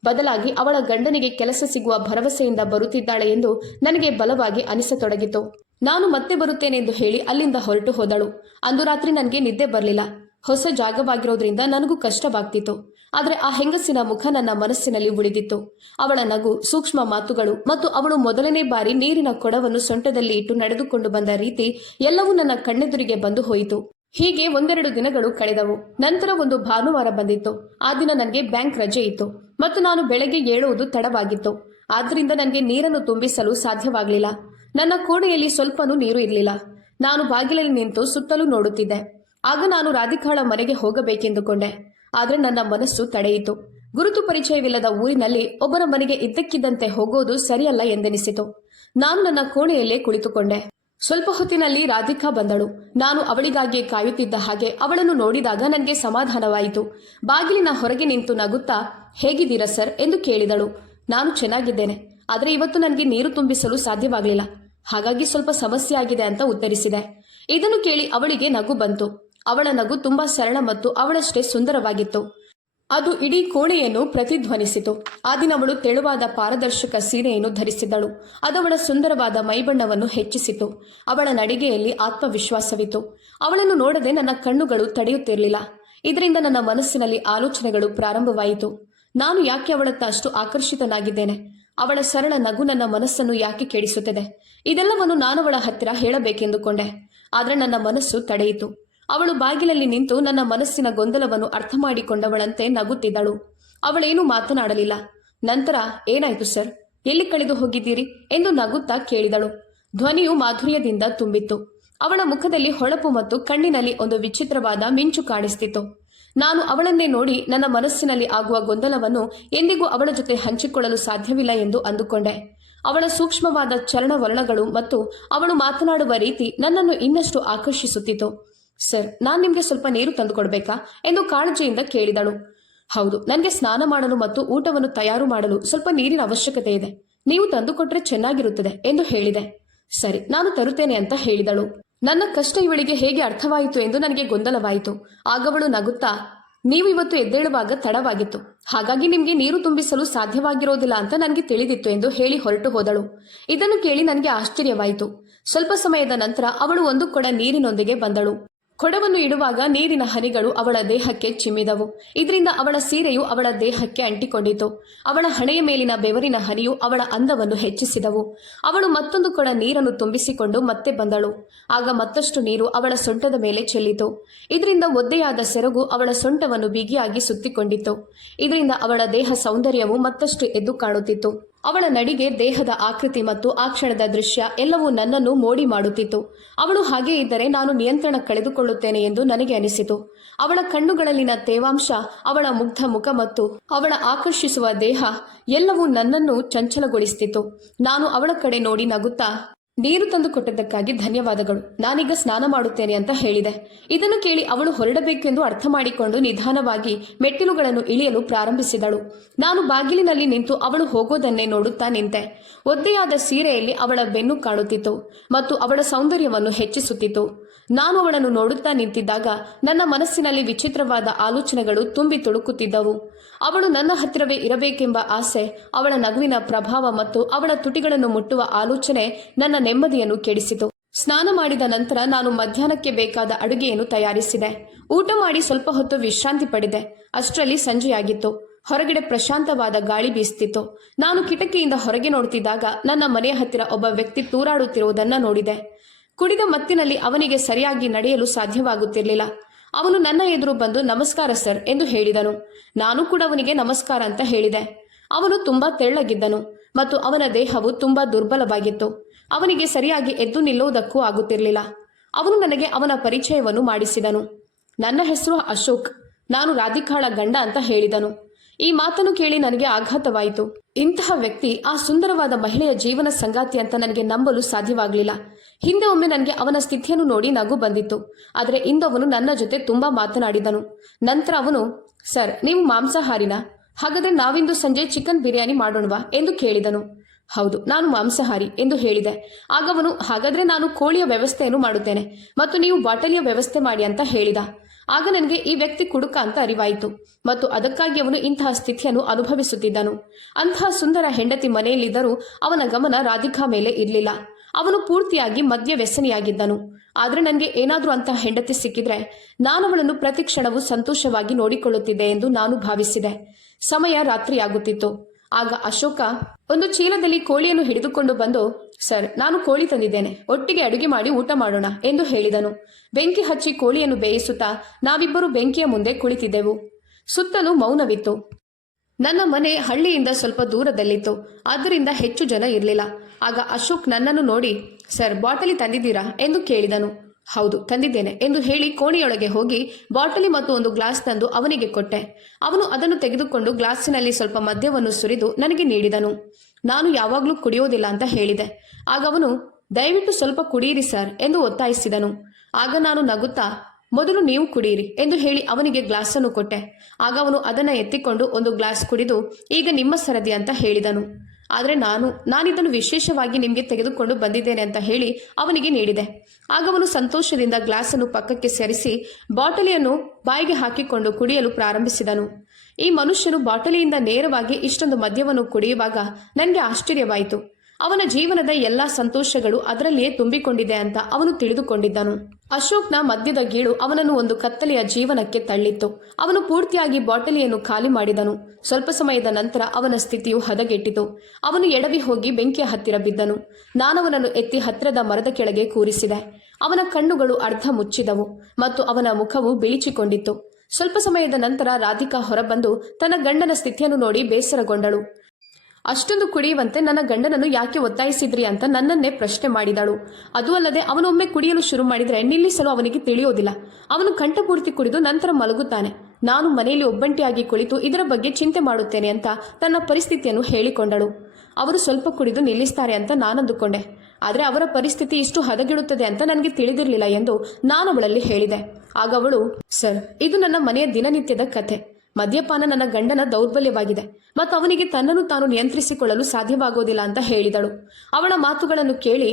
ಬದಲಾಗಿ ಅವಳ ಗಂಡನಿಗೆ ಕೆಲಸ ಸಿಗುವ ಭರವಸೆಯಿಂದ ಬರುತ್ತಿದ್ದಾಳೆ ಎಂದು ನನಗೆ ಬಲವಾಗಿ ಅನಿಸತೊಡಗಿತು. ನಾನು ಮತ್ತೆ ಬರುತ್ತೇನೆ ಎಂದು ಹೇಳಿ ಅಲ್ಲಿಂದ ಹೊರಟು ಹೋದಳು. ಅಂದು ರಾತ್ರಿ ನನಗೆ ನಿದ್ದೆ ಬರಲಿಲ್ಲ. ಹೊಸ ಜಾಗವಾಗಿರೋದ್ರಿಂದ ನನಗೂ ಕಷ್ಟವಾಗ್ತಿತ್ತು. ಆದರೆ ಆ ಹೆಂಗಸಿನ ಮುಖ ನನ್ನ ಮನಸ್ಸಿನಲ್ಲಿ ಉಳಿದಿತ್ತು. ಅವಳ ನಗು, ಸೂಕ್ಷ್ಮ ಮಾತುಗಳು ಮತ್ತು ಅವಳು ಮೊದಲನೇ ಬಾರಿ ನೀರಿನ ಕೊಡವನ್ನು ಸೊಂಟದಲ್ಲಿ ಇಟ್ಟು ನಡೆದುಕೊಂಡು ಬಂದ ರೀತಿ ಎಲ್ಲವೂ ನನ್ನ ಕಣ್ಣೆದುರಿಗೆ ಬಂದು ಹೋಯಿತು. ಹೀಗೆ ಒಂದೆರಡು ದಿನಗಳು ಕಳೆದವು. ನಂತರ ಒಂದು ಭಾನುವಾರ ಬಂದಿತ್ತು. ಆ ದಿನ ನನಗೆ ಬ್ಯಾಂಕ್ ರಜೆ ಇತ್ತು ಮತ್ತು ನಾನು ಬೆಳಗ್ಗೆ ಏಳುವುದು ತಡವಾಗಿತ್ತು. ಆದ್ದರಿಂದ ನನಗೆ ನೀರನ್ನು ತುಂಬಿಸಲು ಸಾಧ್ಯವಾಗಲಿಲ್ಲ. ನನ್ನ ಕೋಣೆಯಲ್ಲಿ ಸ್ವಲ್ಪನೂ ನೀರು ಇರಲಿಲ್ಲ. ನಾನು ಬಾಗಿಲಲ್ಲಿ ನಿಂತು ಸುತ್ತಲೂ ನೋಡುತ್ತಿದ್ದೆ. ಆಗ ನಾನು ರಾಧಿಕಾಳ ಮನೆಗೆ ಹೋಗಬೇಕೆಂದುಕೊಂಡೆ. ಆದರೆ ನನ್ನ ಮನಸ್ಸು ತಡೆಯಿತು. ಗುರುತು ಪರಿಚಯವಿಲ್ಲದ ಊರಿನಲ್ಲಿ ಒಬ್ಬರ ಮನೆಗೆ ಇದ್ದಕ್ಕಿದ್ದಂತೆ ಹೋಗೋದು ಸರಿಯಲ್ಲ ಎಂದೆನಿಸಿತು. ನಾನು ನನ್ನ ಕೋಣೆಯಲ್ಲೇ ಕುಳಿತುಕೊಂಡೆ. ಸ್ವಲ್ಪ ಹೊತ್ತಿನಲ್ಲಿ ರಾಧಿಕಾ ಬಂದಳು. ನಾನು ಅವಳಿಗಾಗಿ ಕಾಯುತ್ತಿದ್ದ ಹಾಗೆ ಅವಳನ್ನು ನೋಡಿದಾಗ ನನಗೆ ಸಮಾಧಾನವಾಯಿತು. ಬಾಗಿಲಿನ ಹೊರಗೆ ನಿಂತು ನಗುತ್ತಾ, ಹೇಗಿದ್ದೀರಾ ಸರ್ ಎಂದು ಕೇಳಿದಳು. ನಾನು ಚೆನ್ನಾಗಿದ್ದೇನೆ, ಆದರೆ ಇವತ್ತು ನನಗೆ ನೀರು ತುಂಬಿಸಲು ಸಾಧ್ಯವಾಗಲಿಲ್ಲ, ಹಾಗಾಗಿ ಸ್ವಲ್ಪ ಸಮಸ್ಯೆ ಆಗಿದೆ ಅಂತ ಉತ್ತರಿಸಿದೆ. ಇದನ್ನು ಕೇಳಿ ಅವಳಿಗೆ ನಗು ಬಂತು. ಅವಳ ನಗು ತುಂಬಾ ಸರಳ ಮತ್ತು ಅವಳಷ್ಟೇ ಸುಂದರವಾಗಿತ್ತು. ಅದು ಇಡೀ ಕೋಣೆಯನ್ನು ಪ್ರತಿಧ್ವನಿಸಿತು. ಆ ದಿನ ಅವಳು ತೆಳುವಾದ ಪಾರದರ್ಶಕ ಸೀರೆಯನ್ನು ಧರಿಸಿದ್ದಳು. ಅದವಳ ಸುಂದರವಾದ ಮೈಬಣ್ಣವನ್ನು ಹೆಚ್ಚಿಸಿತು. ಅವಳ ನಡಿಗೆಯಲ್ಲಿ ಆತ್ಮವಿಶ್ವಾಸವಿತ್ತು. ಅವಳನ್ನು ನೋಡದೆ ನನ್ನ ಕಣ್ಣುಗಳು ತಡೆಯುತ್ತಿರಲಿಲ್ಲ. ಇದರಿಂದ ನನ್ನ ಮನಸ್ಸಿನಲ್ಲಿ ಆಲೋಚನೆಗಳು ಪ್ರಾರಂಭವಾಯಿತು. ನಾನು ಯಾಕೆ ಅವಳತ್ತ ಅಷ್ಟು ಆಕರ್ಷಿತನಾಗಿದ್ದೇನೆ? ಅವಳ ಸರಳ ನಗು ನನ್ನ ಮನಸ್ಸನ್ನು ಯಾಕೆ ಕೆಡಿಸುತ್ತದೆ? ಇದೆಲ್ಲವನ್ನು ನಾನವಳ ಹತ್ತಿರ ಹೇಳಬೇಕೆಂದುಕೊಂಡೆ. ಆದರೆ ನನ್ನ ಮನಸ್ಸು ತಡೆಯಿತು. ಅವಳು ಬಾಗಿಲಲ್ಲಿ ನಿಂತು ನನ್ನ ಮನಸ್ಸಿನ ಗೊಂದಲವನ್ನು ಅರ್ಥ ಮಾಡಿಕೊಂಡವಳಂತೆ ನಗುತ್ತಿದ್ದಳು. ಅವಳೇನೂ ಮಾತನಾಡಲಿಲ್ಲ. ನಂತರ, ಏನಾಯ್ತು ಸರ್, ಎಲ್ಲಿ ಕಳೆದು ಹೋಗಿದ್ದೀರಿ ಎಂದು ನಗುತ್ತಾ ಕೇಳಿದಳು. ಧ್ವನಿಯು ಮಾಧುರ್ಯದಿಂದ ತುಂಬಿತ್ತು. ಅವಳ ಮುಖದಲ್ಲಿ ಹೊಳಪು ಮತ್ತು ಕಣ್ಣಿನಲ್ಲಿ ಒಂದು ವಿಚಿತ್ರವಾದ ಮಿಂಚು ಕಾಣಿಸ್ತಿತ್ತು. ನಾನು ಅವಳನ್ನೇ ನೋಡಿ ನನ್ನ ಮನಸ್ಸಿನಲ್ಲಿ ಆಗುವ ಗೊಂದಲವನ್ನು ಎಂದಿಗೂ ಅವಳ ಜೊತೆ ಹಂಚಿಕೊಳ್ಳಲು ಸಾಧ್ಯವಿಲ್ಲ ಎಂದು ಅಂದುಕೊಂಡೆ. ಅವಳ ಸೂಕ್ಷ್ಮವಾದ ಚಲನವಲನಗಳು ಮತ್ತು ಅವಳು ಮಾತನಾಡುವ ರೀತಿ ನನ್ನನ್ನು ಇನ್ನಷ್ಟು ಆಕರ್ಷಿಸುತ್ತಿತ್ತು. ಸರ್, ನಾನು ನಿಮಗೆ ಸ್ವಲ್ಪ ನೀರು ತಂದುಕೊಡ್ಬೇಕಾ ಎಂದು ಕಾಳಜಿಯಿಂದ ಕೇಳಿದಳು. ಹೌದು, ನನಗೆ ಸ್ನಾನ ಮಾಡಲು ಮತ್ತು ಊಟವನ್ನು ತಯಾರು ಮಾಡಲು ಸ್ವಲ್ಪ ನೀರಿನ ಅವಶ್ಯಕತೆ ಇದೆ. ನೀವು ತಂದುಕೊಟ್ರೆ ಚೆನ್ನಾಗಿರುತ್ತದೆ ಎಂದು ಹೇಳಿದೆ. ಸರಿ, ನಾನು ತರುತ್ತೇನೆ ಅಂತ ಹೇಳಿದಳು. ನನ್ನ ಕಷ್ಟ ಇವಳಿಗೆ ಹೇಗೆ ಅರ್ಥವಾಯಿತು ಎಂದು ನನಗೆ ಗೊಂದಲವಾಯಿತು. ಆಗವಳು ನಗುತ್ತಾ, ನೀವು ಇವತ್ತು ಎದ್ದೇಳುವಾಗ ತಡವಾಗಿತ್ತು, ಹಾಗಾಗಿ ನಿಮಗೆ ನೀರು ತುಂಬಿಸಲು ಸಾಧ್ಯವಾಗಿರೋದಿಲ್ಲ ಅಂತ ನನಗೆ ತಿಳಿದಿತ್ತು ಎಂದು ಹೇಳಿ ಹೊರಟು ಹೋದಳು. ಇದನ್ನು ಕೇಳಿ ನನಗೆ ಆಶ್ಚರ್ಯವಾಯಿತು. ಸ್ವಲ್ಪ ಸಮಯದ ನಂತರ ಅವಳು ಒಂದು ಕೊಡ ನೀರಿನೊಂದಿಗೆ ಬಂದಳು. ಕೊಡವನ್ನು ಇಡುವಾಗ ನೀರಿನ ಹನಿಗಳು ಅವಳ ದೇಹಕ್ಕೆ ಚಿಮ್ಮಿದವು. ಇದರಿಂದ ಅವಳ ಸೀರೆಯು ಅವಳ ದೇಹಕ್ಕೆ ಅಂಟಿಕೊಂಡಿತು. ಅವಳ ಹಣೆಯ ಮೇಲಿನ ಬೆವರಿನ ಹನಿಯು ಅವಳ ಅಂದವನ್ನು ಹೆಚ್ಚಿಸಿದವು. ಅವಳು ಮತ್ತೊಂದು ಕೊಡ ನೀರನ್ನು ತುಂಬಿಸಿಕೊಂಡು ಮತ್ತೆ ಬಂದಳು. ಆಗ ಮತ್ತಷ್ಟು ನೀರು ಅವಳ ಸೊಂಟದ ಮೇಲೆ ಚೆಲ್ಲಿತು. ಇದರಿಂದ ಒದ್ದೆಯಾದ ಸೆರಗು ಅವಳ ಸೊಂಟವನ್ನು ಬಿಗಿಯಾಗಿ ಸುತ್ತಿಕೊಂಡಿತ್ತು. ಇದರಿಂದ ಅವಳ ದೇಹ ಸೌಂದರ್ಯವು ಮತ್ತಷ್ಟು ಎದ್ದು ಕಾಣುತ್ತಿತ್ತು. ಅವಳ ನಡಿಗೆ, ದೇಹದ ಆಕೃತಿ ಮತ್ತು ಆ ಕ್ಷಣದ ದೃಶ್ಯ ಎಲ್ಲವೂ ನನ್ನನ್ನು ಮೋಡಿ ಮಾಡುತ್ತಿತ್ತು. ಅವಳು ಹಾಗೇ ಇದ್ದರೆ ನಾನು ನಿಯಂತ್ರಣ ಕಳೆದುಕೊಳ್ಳುತ್ತೇನೆ ಎಂದು ನನಗೆ ಅನಿಸಿತು. ಅವಳ ಕಣ್ಣುಗಳಲ್ಲಿನ ತೇವಾಂಶ, ಅವಳ ಮುಗ್ಧ ಮುಖ ಮತ್ತು ಅವಳ ಆಕರ್ಷಿಸುವ ದೇಹ ಎಲ್ಲವೂ ನನ್ನನ್ನು ಚಂಚಲಗೊಳಿಸುತ್ತಿತ್ತು. ನಾನು ಅವಳ ಕಡೆ ನೋಡಿ ನಗುತ್ತಾ, ನೀರು ತಂದು ಕೊಟ್ಟದ್ದಕ್ಕಾಗಿ ಧನ್ಯವಾದಗಳು, ನಾನೀಗ ಸ್ನಾನ ಮಾಡುತ್ತೇನೆ ಅಂತ ಹೇಳಿದೆ. ಇದನ್ನು ಕೇಳಿ ಅವಳು ಹೊರಡಬೇಕೆಂದು ಅರ್ಥ ಮಾಡಿಕೊಂಡು ನಿಧಾನವಾಗಿ ಮೆಟ್ಟಿಲುಗಳನ್ನು ಇಳಿಯಲು ಪ್ರಾರಂಭಿಸಿದಳು. ನಾನು ಬಾಗಿಲಿನಲ್ಲಿ ನಿಂತು ಅವಳು ಹೋಗೋದನ್ನೇ ನೋಡುತ್ತಾ ನಿಂತೆ. ಒದ್ದೆಯಾದ ಸೀರೆಯಲ್ಲಿ ಅವಳ ಬೆನ್ನು ಕಾಣುತ್ತಿತ್ತು ಮತ್ತು ಅವಳ ಸೌಂದರ್ಯವನ್ನು ಹೆಚ್ಚಿಸುತ್ತಿತ್ತು. ನಾನು ಅವಳನ್ನು ನೋಡುತ್ತಾ ನಿಂತಿದ್ದಾಗ ನನ್ನ ಮನಸ್ಸಿನಲ್ಲಿ ವಿಚಿತ್ರವಾದ ಆಲೋಚನೆಗಳು ತುಂಬಿ ತುಳುಕುತ್ತಿದ್ದವು. ಅವಳು ನನ್ನ ಹತ್ತಿರವೇ ಇರಬೇಕೆಂಬ ಆಸೆ, ಅವಳ ನಗುವಿನ ಪ್ರಭಾವ ಮತ್ತು ಅವಳ ತುಟಿಗಳನ್ನು ಮುಟ್ಟುವ ಆಲೋಚನೆ ನನ್ನ ನೆಮ್ಮದಿಯನ್ನು ಕೆಡಿಸಿತು. ಸ್ನಾನ ಮಾಡಿದ ನಂತರ ನಾನು ಮಧ್ಯಾಹ್ನಕ್ಕೆ ಬೇಕಾದ ಅಡುಗೆಯನ್ನು ತಯಾರಿಸಿದೆ. ಊಟ ಮಾಡಿ ಸ್ವಲ್ಪ ಹೊತ್ತು ವಿಶ್ರಾಂತಿ ಪಡೆದೆ. ಅಷ್ಟರಲ್ಲಿ ಸಂಜೆಯಾಗಿತ್ತು. ಹೊರಗಡೆ ಪ್ರಶಾಂತವಾದ ಗಾಳಿ ಬೀಸುತ್ತಿತ್ತು. ನಾನು ಕಿಟಕಿಯಿಂದ ಹೊರಗೆ ನೋಡುತ್ತಿದ್ದಾಗ ನನ್ನ ಮನೆಯ ಹತ್ತಿರ ಒಬ್ಬ ವ್ಯಕ್ತಿ ತೂರಾಡುತ್ತಿರುವುದನ್ನು ನೋಡಿದೆ. ಕುಡಿದ ಮತ್ತಿನಲ್ಲಿ ಅವನಿಗೆ ಸರಿಯಾಗಿ ನಡೆಯಲು ಸಾಧ್ಯವಾಗುತ್ತಿರಲಿಲ್ಲ. ಅವನು ನನ್ನ ಎದುರು ಬಂದು, ನಮಸ್ಕಾರ ಸರ್ ಎಂದು ಹೇಳಿದನು. ನಾನು ಕೂಡ ಅವನಿಗೆ ನಮಸ್ಕಾರ ಅಂತ ಹೇಳಿದೆ. ಅವನು ತುಂಬಾ ತೆಳ್ಳಗಿದ್ದನು ಮತ್ತು ಅವನ ದೇಹವು ತುಂಬಾ ದುರ್ಬಲವಾಗಿತ್ತು. ಅವನಿಗೆ ಸರಿಯಾಗಿ ಎದ್ದು ನಿಲ್ಲುವುದಕ್ಕೂ ಆಗುತ್ತಿರಲಿಲ್ಲ. ಅವನು ನನಗೆ ಅವನ ಪರಿಚಯವನ್ನು ಮಾಡಿಸಿದನು. ನನ್ನ ಹೆಸರು ಅಶೋಕ್, ನಾನು ರಾಧಿಕಾಳ ಗಂಡ ಅಂತ ಹೇಳಿದನು. ಈ ಮಾತನ್ನು ಕೇಳಿ ನನಗೆ ಆಘಾತವಾಯಿತು. ಇಂತಹ ವ್ಯಕ್ತಿ ಆ ಸುಂದರವಾದ ಮಹಿಳೆಯ ಜೀವನ ಸಂಗಾತಿ ಅಂತ ನನಗೆ ನಂಬಲು ಸಾಧ್ಯವಾಗಲಿಲ್ಲ. ಹಿಂದೆ ಒಮ್ಮೆ ನನಗೆ ಅವನ ಸ್ಥಿತಿಯನ್ನು ನೋಡಿ ನಗು ಬಂದಿತ್ತು. ಆದರೆ ಇಂದು ಅವನು ನನ್ನ ಜೊತೆ ತುಂಬಾ ಮಾತನಾಡಿದನು. ನಂತರ ಅವನು, ಸರ್, ನೀವು ಮಾಂಸಾಹಾರಿನಾ? ಹಾಗಾದ್ರೆ ನಾವಿಂದು ಸಂಜೆ ಚಿಕನ್ ಬಿರಿಯಾನಿ ಮಾಡೋಣವಾ ಎಂದು ಕೇಳಿದನು. ಹೌದು, ನಾನು ಮಾಂಸಾಹಾರಿ ಎಂದು ಹೇಳಿದೆ. ಆಗವನು, ಹಾಗಾದ್ರೆ ನಾನು ಕೋಳಿಯ ವ್ಯವಸ್ಥೆಯನ್ನು ಮಾಡುತ್ತೇನೆ ಮತ್ತು ನೀವು ಬಾಟಲಿಯ ವ್ಯವಸ್ಥೆ ಮಾಡಿ ಅಂತ ಹೇಳಿದ. ಆಗ ನನಗೆ ಈ ವ್ಯಕ್ತಿ ಕುಡುಕ ಅಂತ ಅರಿವಾಯಿತು ಮತ್ತು ಅದಕ್ಕಾಗಿ ಅವನು ಇಂತಹ ಸ್ಥಿತಿಯನ್ನು ಅನುಭವಿಸುತ್ತಿದ್ದನು. ಅಂತಹ ಸುಂದರ ಹೆಂಡತಿ ಮನೆಯಲ್ಲಿದ್ದರೂ ಅವನ ಗಮನ ರಾಧಿಕಾ ಮೇಲೆ ಇರಲಿಲ್ಲ. ಅವನು ಪೂರ್ತಿಯಾಗಿ ಮದ್ಯ ವ್ಯಸನಿಯಾಗಿದ್ದನು. ಆದರೆ ನನಗೆ ಏನಾದರೂ ಅಂತಹ ಹೆಂಡತಿ ಸಿಕ್ಕಿದ್ರೆ ನಾನು ಅವಳನ್ನು ಪ್ರತಿ ಕ್ಷಣವೂ ಸಂತೋಷವಾಗಿ ನೋಡಿಕೊಳ್ಳುತ್ತಿದ್ದೆ ಎಂದು ನಾನು ಭಾವಿಸಿದೆ. ಸಮಯ ರಾತ್ರಿಯಾಗುತ್ತಿತ್ತು. ಆಗ ಅಶೋಕ ಒಂದು ಚೀಲದಲ್ಲಿ ಕೋಳಿಯನ್ನು ಹಿಡಿದುಕೊಂಡು ಬಂದು, ಸರ್, ನಾನು ಕೋಳಿ ತಂದಿದ್ದೇನೆ, ಒಟ್ಟಿಗೆ ಅಡುಗೆ ಮಾಡಿ ಊಟ ಮಾಡೋಣ ಎಂದು ಹೇಳಿದನು. ಬೆಂಕಿ ಹಚ್ಚಿ ಕೋಳಿಯನ್ನು ಬೇಯಿಸುತ್ತಾ ನಾವಿಬ್ಬರು ಬೆಂಕಿಯ ಮುಂದೆ ಕುಳಿತಿದ್ದೆವು. ಸುತ್ತಲೂ ಮೌನವಿತ್ತು. ನನ್ನ ಮನೆ ಹಳ್ಳಿಯಿಂದ ಸ್ವಲ್ಪ ದೂರದಲ್ಲಿತ್ತು, ಆದ್ದರಿಂದ ಹೆಚ್ಚು ಜನ ಇರಲಿಲ್ಲ. ಆಗ ಅಶೋಕ್ ನನ್ನನ್ನು ನೋಡಿ, ಸರ್, ಬಾಟಲಿ ತಂದಿದ್ದೀರಾ ಎಂದು ಕೇಳಿದನು. ಹೌದು, ತಂದಿದ್ದೇನೆ ಎಂದು ಹೇಳಿ ಕೋಣೆಯೊಳಗೆ ಹೋಗಿ ಬಾಟಲಿ ಮತ್ತು ಒಂದು ಗ್ಲಾಸ್ ತಂದು ಅವನಿಗೆ ಕೊಟ್ಟೆ. ಅವನು ಅದನ್ನು ತೆಗೆದುಕೊಂಡು ಗ್ಲಾಸಿನಲ್ಲಿ ಸ್ವಲ್ಪ ಮದ್ಯವನ್ನು ಸುರಿದು ನನಗೆ ನೀಡಿದನು. ನಾನು ಯಾವಾಗಲೂ ಕುಡಿಯೋದಿಲ್ಲ ಅಂತ ಹೇಳಿದೆ. ಆಗ ಅವನು, ದಯವಿಟ್ಟು ಸ್ವಲ್ಪ ಕುಡಿಯಿರಿ ಸರ್ ಎಂದು ಒತ್ತಾಯಿಸಿದನು. ಆಗ ನಾನು ನಗುತ್ತಾ, ಮೊದಲು ನೀವು ಕುಡಿಯಿರಿ ಎಂದು ಹೇಳಿ ಅವನಿಗೆ ಗ್ಲಾಸನ್ನು ಕೊಟ್ಟೆ. ಆಗ ಅವನು ಅದನ್ನು ಎತ್ತಿಕೊಂಡು ಒಂದು ಗ್ಲಾಸ್ ಕುಡಿದು, ಈಗ ನಿಮ್ಮ ಸರದಿ ಅಂತ ಹೇಳಿದನು. ಆದರೆ ನಾನಿದನ್ನು ವಿಶೇಷವಾಗಿ ನಿಮಗೆ ತೆಗೆದುಕೊಂಡು ಬಂದಿದ್ದೇನೆ ಅಂತ ಹೇಳಿ ಅವನಿಗೆ ನೀಡಿದೆ. ಆಗ ಅವನು ಸಂತೋಷದಿಂದ ಗ್ಲಾಸನ್ನು ಪಕ್ಕಕ್ಕೆ ಸರಿಸಿ ಬಾಟಲಿಯನ್ನು ಬಾಯಿಗೆ ಹಾಕಿಕೊಂಡು ಕುಡಿಯಲು ಪ್ರಾರಂಭಿಸಿದನು. ಈ ಮನುಷ್ಯನು ಬಾಟಲಿಯಿಂದ ನೇರವಾಗಿ ಇಷ್ಟೊಂದು ಮದ್ಯವನ್ನು ಕುಡಿಯುವಾಗ ನನಗೆ ಆಶ್ಚರ್ಯವಾಯಿತು. ಅವನ ಜೀವನದ ಎಲ್ಲಾ ಸಂತೋಷಗಳು ಅದರಲ್ಲಿಯೇ ತುಂಬಿಕೊಂಡಿದೆ ಅಂತ ಅವನು ತಿಳಿದುಕೊಂಡಿದ್ದನು. ಅಶೋಕ್ನ ಮದ್ಯದ ಗೀಳು ಅವನನ್ನು ಒಂದು ಕತ್ತಲೆಯ ಜೀವನಕ್ಕೆ ತಳ್ಳಿತ್ತು. ಅವನು ಪೂರ್ತಿಯಾಗಿ ಬಾಟಲಿಯನ್ನು ಖಾಲಿ ಮಾಡಿದನು. ಸ್ವಲ್ಪ ಸಮಯದ ನಂತರ ಅವನ ಸ್ಥಿತಿಯು ಹದಗೆಟ್ಟಿತು. ಅವನು ಎಡವಿ ಹೋಗಿ ಬೆಂಕಿಯ ಹತ್ತಿರ ಬಿದ್ದನು. ನಾನವನನ್ನು ಎತ್ತಿ ಹತ್ತಿರದ ಮರದ ಕೆಳಗೆ ಕೂರಿಸಿದೆ. ಅವನ ಕಣ್ಣುಗಳು ಅರ್ಧ ಮುಚ್ಚಿದವು ಮತ್ತು ಅವನ ಮುಖವು ಬಿಳಿಚಿಕೊಂಡಿತ್ತು. ಸ್ವಲ್ಪ ಸಮಯದ ನಂತರ ರಾಧಿಕಾ ಹೊರಬಂದು ತನ್ನ ಗಂಡನ ಸ್ಥಿತಿಯನ್ನು ನೋಡಿ ಬೇಸರಗೊಂಡಳು. ಅಷ್ಟೊಂದು ಕುಡಿಯುವಂತೆ ನನ್ನ ಗಂಡನನ್ನು ಯಾಕೆ ಒತ್ತಾಯಿಸಿದ್ರಿ ಅಂತ ನನ್ನನ್ನೇ ಪ್ರಶ್ನೆ ಮಾಡಿದಳು. ಅದೂ ಅಲ್ಲದೆ ಅವನೊಮ್ಮೆ ಕುಡಿಯಲು ಶುರು ಮಾಡಿದರೆ ನಿಲ್ಲಿಸಲು ಅವನಿಗೆ ತಿಳಿಯೋದಿಲ್ಲ. ಅವನು ಕಂಠಪೂರ್ತಿ ಕುಡಿದು ನಂತರ ಮಲಗುತ್ತಾನೆ. ನಾನು ಮನೆಯಲ್ಲಿ ಒಬ್ಬಂಟಿಯಾಗಿ ಕುಳಿತು ಇದರ ಬಗ್ಗೆ ಚಿಂತೆ ಮಾಡುತ್ತೇನೆ ಅಂತ ತನ್ನ ಪರಿಸ್ಥಿತಿಯನ್ನು ಹೇಳಿಕೊಂಡಳು. ಅವರು ಸ್ವಲ್ಪ ಕುಡಿದು ನಿಲ್ಲಿಸ್ತಾರೆ ಅಂತ ನಾನಂದುಕೊಂಡೆ. ಆದರೆ ಅವರ ಪರಿಸ್ಥಿತಿ ಇಷ್ಟು ಹದಗೆಡುತ್ತದೆ ಅಂತ ನನಗೆ ತಿಳಿದಿರಲಿಲ್ಲ ಎಂದು ನಾನು ಅವಳಲ್ಲಿ ಹೇಳಿದೆ. ಆಗ ಅವಳು, ಸರ್, ಇದು ನನ್ನ ಮನೆಯ ದಿನನಿತ್ಯದ ಕಥೆ. ಮದ್ಯಪಾನ ನನ್ನ ಗಂಡನ ದೌರ್ಬಲ್ಯವಾಗಿದೆ ಮತ್ತು ಅವನಿಗೆ ತನ್ನನ್ನು ತಾನು ನಿಯಂತ್ರಿಸಿಕೊಳ್ಳಲು ಸಾಧ್ಯವಾಗೋದಿಲ್ಲ ಅಂತ ಹೇಳಿದಳು. ಅವಳ ಮಾತುಗಳನ್ನು ಕೇಳಿ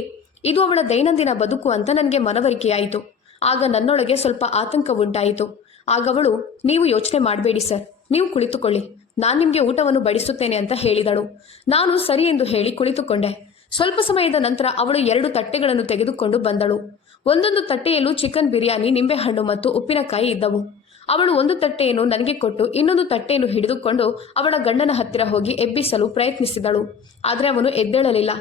ಇದು ಅವಳ ದೈನಂದಿನ ಬದುಕು ಅಂತ ನನಗೆ ಮನವರಿಕೆಯಾಯಿತು. ಆಗ ನನ್ನೊಳಗೆ ಸ್ವಲ್ಪ ಆತಂಕ ಉಂಟಾಯಿತು. ಆಗ ಅವಳು, ನೀವು ಯೋಚನೆ ಮಾಡಬೇಡಿ ಸರ್, ನೀವು ಕುಳಿತುಕೊಳ್ಳಿ, ನಾನು ನಿಮಗೆ ಊಟವನ್ನು ಬಡಿಸುತ್ತೇನೆ ಅಂತ ಹೇಳಿದಳು. ನಾನು ಸರಿ ಎಂದು ಹೇಳಿ ಕುಳಿತುಕೊಂಡೆ. ಸ್ವಲ್ಪ ಸಮಯದ ನಂತರ ಅವಳು 2 ತಟ್ಟೆಗಳನ್ನು ತೆಗೆದುಕೊಂಡು ಬಂದಳು. ಒಂದೊಂದು ತಟ್ಟೆಯಲ್ಲೂ ಚಿಕನ್ ಬಿರಿಯಾನಿ, ನಿಂಬೆಹಣ್ಣು ಮತ್ತು ಉಪ್ಪಿನಕಾಯಿ ಇದ್ದವು. ಅವಳು ಒಂದು ತಟ್ಟೆಯನ್ನು ನನಗೆ ಕೊಟ್ಟು ಇನ್ನೊಂದು ತಟ್ಟೆಯನ್ನು ಹಿಡಿದುಕೊಂಡು ಅವಳ ಗಂಡನ ಹತ್ತಿರ ಹೋಗಿ ಎಬ್ಬಿಸಲು ಪ್ರಯತ್ನಿಸಿದಳು. ಆದರೆ ಅವನು ಎದ್ದೇಳಲಿಲ್ಲ.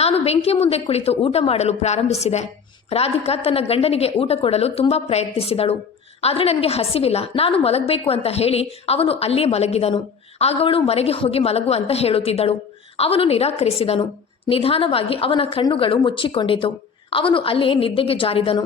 ನಾನು ಬೆಂಕಿಯ ಮುಂದೆ ಕುಳಿತು ಊಟ ಮಾಡಲು ಪ್ರಾರಂಭಿಸಿದೆ. ರಾಧಿಕಾ ತನ್ನ ಗಂಡನಿಗೆ ಊಟ ಕೊಡಲು ತುಂಬಾ ಪ್ರಯತ್ನಿಸಿದಳು. ಆದರೆ ನನಗೆ ಹಸಿವಿಲ್ಲ, ನಾನು ಮಲಗಬೇಕು ಅಂತ ಹೇಳಿ ಅವನು ಅಲ್ಲಿಯೇ ಮಲಗಿದನು. ಆಗ ಅವಳು ಮನೆಗೆ ಹೋಗಿ ಮಲಗು ಅಂತ ಹೇಳುತ್ತಿದ್ದಳು. ಅವನು ನಿರಾಕರಿಸಿದನು. ನಿಧಾನವಾಗಿ ಅವನ ಕಣ್ಣುಗಳು ಮುಚ್ಚಿಕೊಂಡಿತು. ಅವನು ಅಲ್ಲಿಯೇ ನಿದ್ದೆಗೆ ಜಾರಿದನು.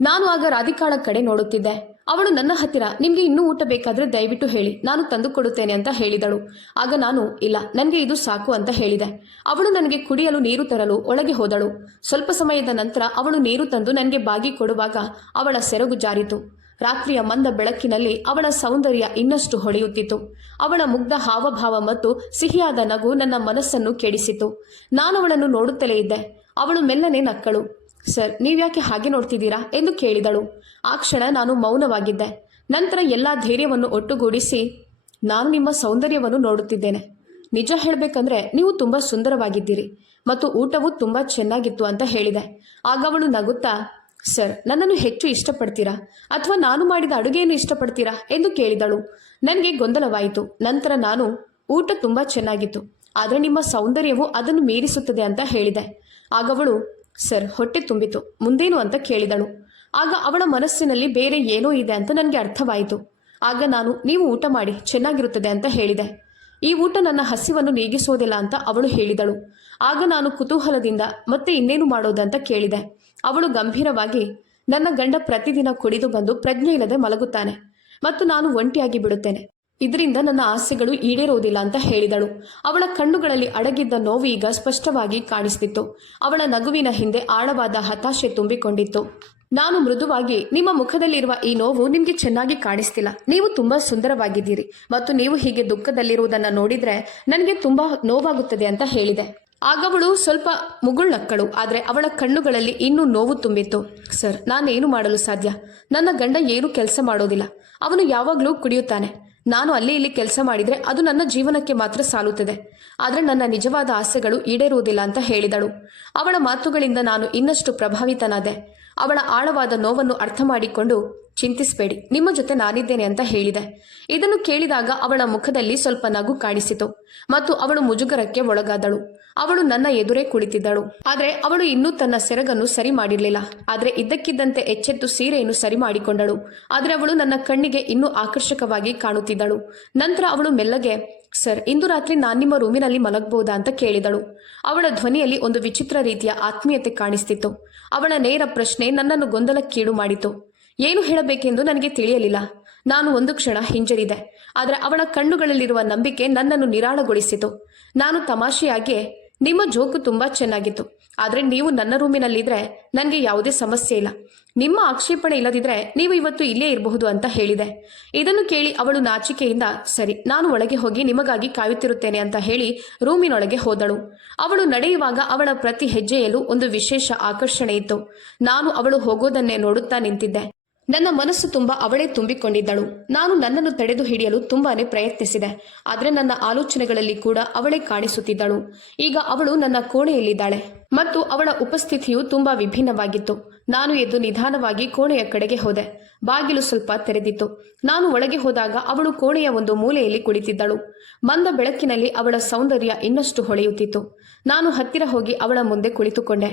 ನಾನು ಆಗ ರಾಧಿಕಾಳ ಕಡೆ ನೋಡುತ್ತಿದ್ದೆ. ಅವಳು ನನ್ನ ಹತ್ತಿರ, ನಿಮ್ಗೆ ಇನ್ನೂ ಊಟ ಬೇಕಾದ್ರೆ ದಯವಿಟ್ಟು ಹೇಳಿ, ನಾನು ತಂದು ಕೊಡುತ್ತೇನೆ ಅಂತ ಹೇಳಿದಳು. ಆಗ ನಾನು, ಇಲ್ಲ, ನನಗೆ ಇದು ಸಾಕು ಅಂತ ಹೇಳಿದೆ. ಅವಳು ನನಗೆ ಕುಡಿಯಲು ನೀರು ತರಲು ಒಳಗೆ ಹೋದಳು. ಸ್ವಲ್ಪ ಸಮಯದ ನಂತರ ಅವಳು ನೀರು ತಂದು ನನಗೆ ಬಾಗಿ ಕೊಡುವಾಗ ಅವಳ ಸೆರಗು ಜಾರಿತು. ರಾತ್ರಿಯ ಮಂದ ಬೆಳಕಿನಲ್ಲಿ ಅವಳ ಸೌಂದರ್ಯ ಇನ್ನಷ್ಟು ಹೊಳೆಯುತ್ತಿತ್ತು. ಅವಳ ಮುಗ್ಧ ಹಾವಭಾವ ಮತ್ತು ಸಿಹಿಯಾದ ನಗು ನನ್ನ ಮನಸ್ಸನ್ನು ಕೆಡಿಸಿತು. ನಾನು ಅವಳನ್ನು ನೋಡುತ್ತಲೇ ಇದ್ದೆ. ಅವಳು ಮೆಲ್ಲನೆ ನಕ್ಕಳು. ಸರ್, ನೀವ್ಯಾಕೆ ಹಾಗೆ ನೋಡ್ತಿದ್ದೀರಾ ಎಂದು ಕೇಳಿದಳು. ಆ ಕ್ಷಣ ನಾನು ಮೌನವಾಗಿದ್ದೆ. ನಂತರ ಎಲ್ಲ ಧೈರ್ಯವನ್ನು ಒಟ್ಟುಗೂಡಿಸಿ, ನಾನು ನಿಮ್ಮ ಸೌಂದರ್ಯವನ್ನು ನೋಡುತ್ತಿದ್ದೇನೆ. ನಿಜ ಹೇಳಬೇಕಂದ್ರೆ ನೀವು ತುಂಬ ಸುಂದರವಾಗಿದ್ದೀರಿ ಮತ್ತು ಊಟವೂ ತುಂಬ ಚೆನ್ನಾಗಿತ್ತು ಅಂತ ಹೇಳಿದೆ. ಆಗ ಅವಳು ನಗುತ್ತಾ, ಸರ್, ನನ್ನನ್ನು ಹೆಚ್ಚು ಇಷ್ಟಪಡ್ತೀರಾ ಅಥವಾ ನಾನು ಮಾಡಿದ ಅಡುಗೆಯನ್ನು ಇಷ್ಟಪಡ್ತೀರಾ ಎಂದು ಕೇಳಿದಳು. ನನಗೆ ಗೊಂದಲವಾಯಿತು. ನಂತರ ನಾನು, ಊಟ ತುಂಬ ಚೆನ್ನಾಗಿತ್ತು, ಆದರೆ ನಿಮ್ಮ ಸೌಂದರ್ಯವು ಅದನ್ನು ಮೀರಿಸುತ್ತದೆ ಅಂತ ಹೇಳಿದೆ. ಆಗ ಅವಳು, ಸರ್, ಹೊಟ್ಟೆ ತುಂಬಿತು, ಮುಂದೇನು ಅಂತ ಕೇಳಿದಳು. ಆಗ ಅವಳ ಮನಸ್ಸಿನಲ್ಲಿ ಬೇರೆ ಏನೋ ಇದೆ ಅಂತ ನನಗೆ ಅರ್ಥವಾಯಿತು. ಆಗ ನಾನು, ನೀವು ಊಟ ಮಾಡಿ, ಚೆನ್ನಾಗಿರುತ್ತದೆ ಅಂತ ಹೇಳಿದೆ. ಈ ಊಟ ನನ್ನ ಹಸಿವನ್ನು ನೀಗಿಸೋದಿಲ್ಲ ಅಂತ ಅವಳು ಹೇಳಿದಳು. ಆಗ ನಾನು ಕುತೂಹಲದಿಂದ ಮತ್ತೆ ಇನ್ನೇನು ಮಾಡೋದಂತ ಕೇಳಿದೆ. ಅವಳು ಗಂಭೀರವಾಗಿ, ನನ್ನ ಗಂಡ ಪ್ರತಿದಿನ ಕುಡಿದು ಬಂದು ಪ್ರಜ್ಞೆ ಇಲ್ಲದೆ ಮಲಗುತ್ತಾನೆ ಮತ್ತು ನಾನು ಒಂಟಿಯಾಗಿ ಬಿಡುತ್ತೇನೆ. ಇದರಿಂದ ನನ್ನ ಆಸೆಗಳು ಈಡೇರೋದಿಲ್ಲ ಅಂತ ಹೇಳಿದಳು. ಅವಳ ಕಣ್ಣುಗಳಲ್ಲಿ ಅಡಗಿದ್ದ ನೋವು ಈಗ ಸ್ಪಷ್ಟವಾಗಿ ಕಾಣಿಸ್ತಿತ್ತು. ಅವಳ ನಗುವಿನ ಹಿಂದೆ ಆಳವಾದ ಹತಾಶೆ ತುಂಬಿಕೊಂಡಿತ್ತು. ನಾನು ಮೃದುವಾಗಿ, ನಿಮ್ಮ ಮುಖದಲ್ಲಿರುವ ಈ ನೋವು ನಿಮಗೆ ಚೆನ್ನಾಗಿ ಕಾಣಿಸ್ತಿಲ್ಲ, ನೀವು ತುಂಬಾ ಸುಂದರವಾಗಿದ್ದೀರಿ ಮತ್ತು ನೀವು ಹೀಗೆ ದುಃಖದಲ್ಲಿರುವುದನ್ನು ನೋಡಿದ್ರೆ ನನಗೆ ತುಂಬಾ ನೋವಾಗುತ್ತದೆ ಅಂತ ಹೇಳಿದೆ. ಆಗವಳು ಸ್ವಲ್ಪ ಮುಗುಳ್ನಕ್ಕಳು. ಆದರೆ ಅವಳ ಕಣ್ಣುಗಳಲ್ಲಿ ಇನ್ನೂ ನೋವು ತುಂಬಿತ್ತು. ಸರ್, ನಾನೇನು ಮಾಡಲು ಸಾಧ್ಯ? ನನ್ನ ಗಂಡ ಏನೂ ಕೆಲಸ ಮಾಡೋದಿಲ್ಲ, ಅವನು ಯಾವಾಗಲೂ ಕುಡಿಯುತ್ತಾನೆ. ನಾನು ಅಲ್ಲಿ ಇಲ್ಲಿ ಕೆಲಸ ಮಾಡಿದರೆ ಅದು ನನ್ನ ಜೀವನಕ್ಕೆ ಮಾತ್ರ ಸಾಲುತ್ತದೆ, ಆದರೆ ನನ್ನ ನಿಜವಾದ ಆಸೆಗಳು ಈಡೇರುವುದಿಲ್ಲ ಅಂತ ಹೇಳಿದಳು. ಅವಳ ಮಾತುಗಳಿಂದ ನಾನು ಇನ್ನಷ್ಟು ಪ್ರಭಾವಿತನಾದೆ. ಅವಳ ಆಳವಾದ ನೋವನ್ನು ಅರ್ಥ ಮಾಡಿಕೊಂಡು, ಚಿಂತಿಸಬೇಡಿ, ನಿಮ್ಮ ಜೊತೆ ನಾನಿದ್ದೇನೆ ಅಂತ ಹೇಳಿದೆ. ಇದನ್ನು ಕೇಳಿದಾಗ ಅವಳ ಮುಖದಲ್ಲಿ ಸ್ವಲ್ಪ ನಗು ಕಾಣಿಸಿತು ಮತ್ತು ಅವಳು ಮುಜುಗರಕ್ಕೆ ಒಳಗಾದಳು. ಅವಳು ನನ್ನ ಎದುರೇ ಕುಳಿತಿದ್ದಳು. ಆದರೆ ಅವಳು ಇನ್ನೂ ತನ್ನ ಸೆರಗನ್ನು ಸರಿ ಮಾಡಿರಲಿಲ್ಲ. ಆದರೆ ಇದ್ದಕ್ಕಿದ್ದಂತೆ ಎಚ್ಚೆತ್ತು ಸೀರೆಯನ್ನು ಸರಿ ಮಾಡಿಕೊಂಡಳು. ಆದರೆ ಅವಳು ನನ್ನ ಕಣ್ಣಿಗೆ ಇನ್ನೂ ಆಕರ್ಷಕವಾಗಿ ಕಾಣುತ್ತಿದ್ದಳು. ನಂತರ ಅವಳು ಮೆಲ್ಲಗೆ, ಸರ್, ಇಂದು ರಾತ್ರಿ ನಾನು ನಿಮ್ಮ ರೂಮಿನಲ್ಲಿ ಮಲಗಬಹುದಾ ಅಂತ ಕೇಳಿದಳು. ಅವಳ ಧ್ವನಿಯಲ್ಲಿ ಒಂದು ವಿಚಿತ್ರ ರೀತಿಯ ಆತ್ಮೀಯತೆ ಕಾಣಿಸ್ತಿತ್ತು. ಅವಳ ನೇರ ಪ್ರಶ್ನೆ ನನ್ನನ್ನು ಗೊಂದಲಕ್ಕೀಡು ಮಾಡಿತು. ಏನು ಹೇಳಬೇಕೆಂದು ನನಗೆ ತಿಳಿಯಲಿಲ್ಲ. ನಾನು ಒಂದು ಕ್ಷಣ ಹಿಂಜರಿದೆ. ಆದರೆ ಅವಳ ಕಣ್ಣುಗಳಲ್ಲಿರುವ ನಂಬಿಕೆ ನನ್ನನ್ನು ನಿರಾಳಗೊಳಿಸಿತು. ನಾನು ತಮಾಷೆಯಾಗಿ, ನಿಮ್ಮ ಜೋಕು ತುಂಬಾ ಚೆನ್ನಾಗಿತ್ತು, ಆದರೆ ನೀವು ನನ್ನ ರೂಮಿನಲ್ಲಿದ್ರೆ ನನಗೆ ಯಾವುದೇ ಸಮಸ್ಯೆ ಇಲ್ಲ. ನಿಮ್ಮ ಆಕ್ಷೇಪಣೆ ಇಲ್ಲದಿದ್ರೆ ನೀವು ಇವತ್ತು ಇಲ್ಲೇ ಇರಬಹುದು ಅಂತ ಹೇಳಿದೆ. ಇದನ್ನು ಕೇಳಿ ಅವಳು ನಾಚಿಕೆಯಿಂದ, ಸರಿ, ನಾನು ಒಳಗೆ ಹೋಗಿ ನಿಮಗಾಗಿ ಕಾಯುತ್ತಿರುತ್ತೇನೆ ಅಂತ ಹೇಳಿ ರೂಮಿನೊಳಗೆ ಹೋದಳು. ಅವಳು ನಡೆಯುವಾಗ ಅವಳ ಪ್ರತಿ ಹೆಜ್ಜೆಯಲ್ಲೂ ಒಂದು ವಿಶೇಷ ಆಕರ್ಷಣೆ ಇತ್ತು. ನಾನು ಅವಳು ಹೋಗೋದನ್ನೇ ನೋಡುತ್ತಾ ನಿಂತಿದ್ದೆ. ನನ್ನ ಮನಸ್ಸು ತುಂಬ ಅವಳೇ ತುಂಬಿಕೊಂಡಿದ್ದಳು. ನಾನು ನನ್ನನ್ನು ತಡೆದು ಹಿಡಿಯಲು ತುಂಬಾನೇ ಪ್ರಯತ್ನಿಸಿದೆ. ಆದರೆ ನನ್ನ ಆಲೋಚನೆಗಳಲ್ಲಿ ಕೂಡ ಅವಳೇ ಕಾಣಿಸುತ್ತಿದ್ದಳು. ಈಗ ಅವಳು ನನ್ನ ಕೋಣೆಯಲ್ಲಿದ್ದಾಳೆ ಮತ್ತು ಅವಳ ಉಪಸ್ಥಿತಿಯು ತುಂಬಾ ವಿಭಿನ್ನವಾಗಿತ್ತು. ನಾನು ಎದ್ದು ನಿಧಾನವಾಗಿ ಕೋಣೆಯ ಕಡೆಗೆ ಹೋದೆ. ಬಾಗಿಲು ಸ್ವಲ್ಪ ತೆರೆದಿತ್ತು. ನಾನು ಒಳಗೆ ಹೋದಾಗ ಅವಳು ಕೋಣೆಯ ಒಂದು ಮೂಲೆಯಲ್ಲಿ ಕುಳಿತಿದ್ದಳು. ಮಂದ ಬೆಳಕಿನಲ್ಲಿ ಅವಳ ಸೌಂದರ್ಯ ಇನ್ನಷ್ಟು ಹೊಳೆಯುತ್ತಿತ್ತು. ನಾನು ಹತ್ತಿರ ಹೋಗಿ ಅವಳ ಮುಂದೆ ಕುಳಿತುಕೊಂಡೆ.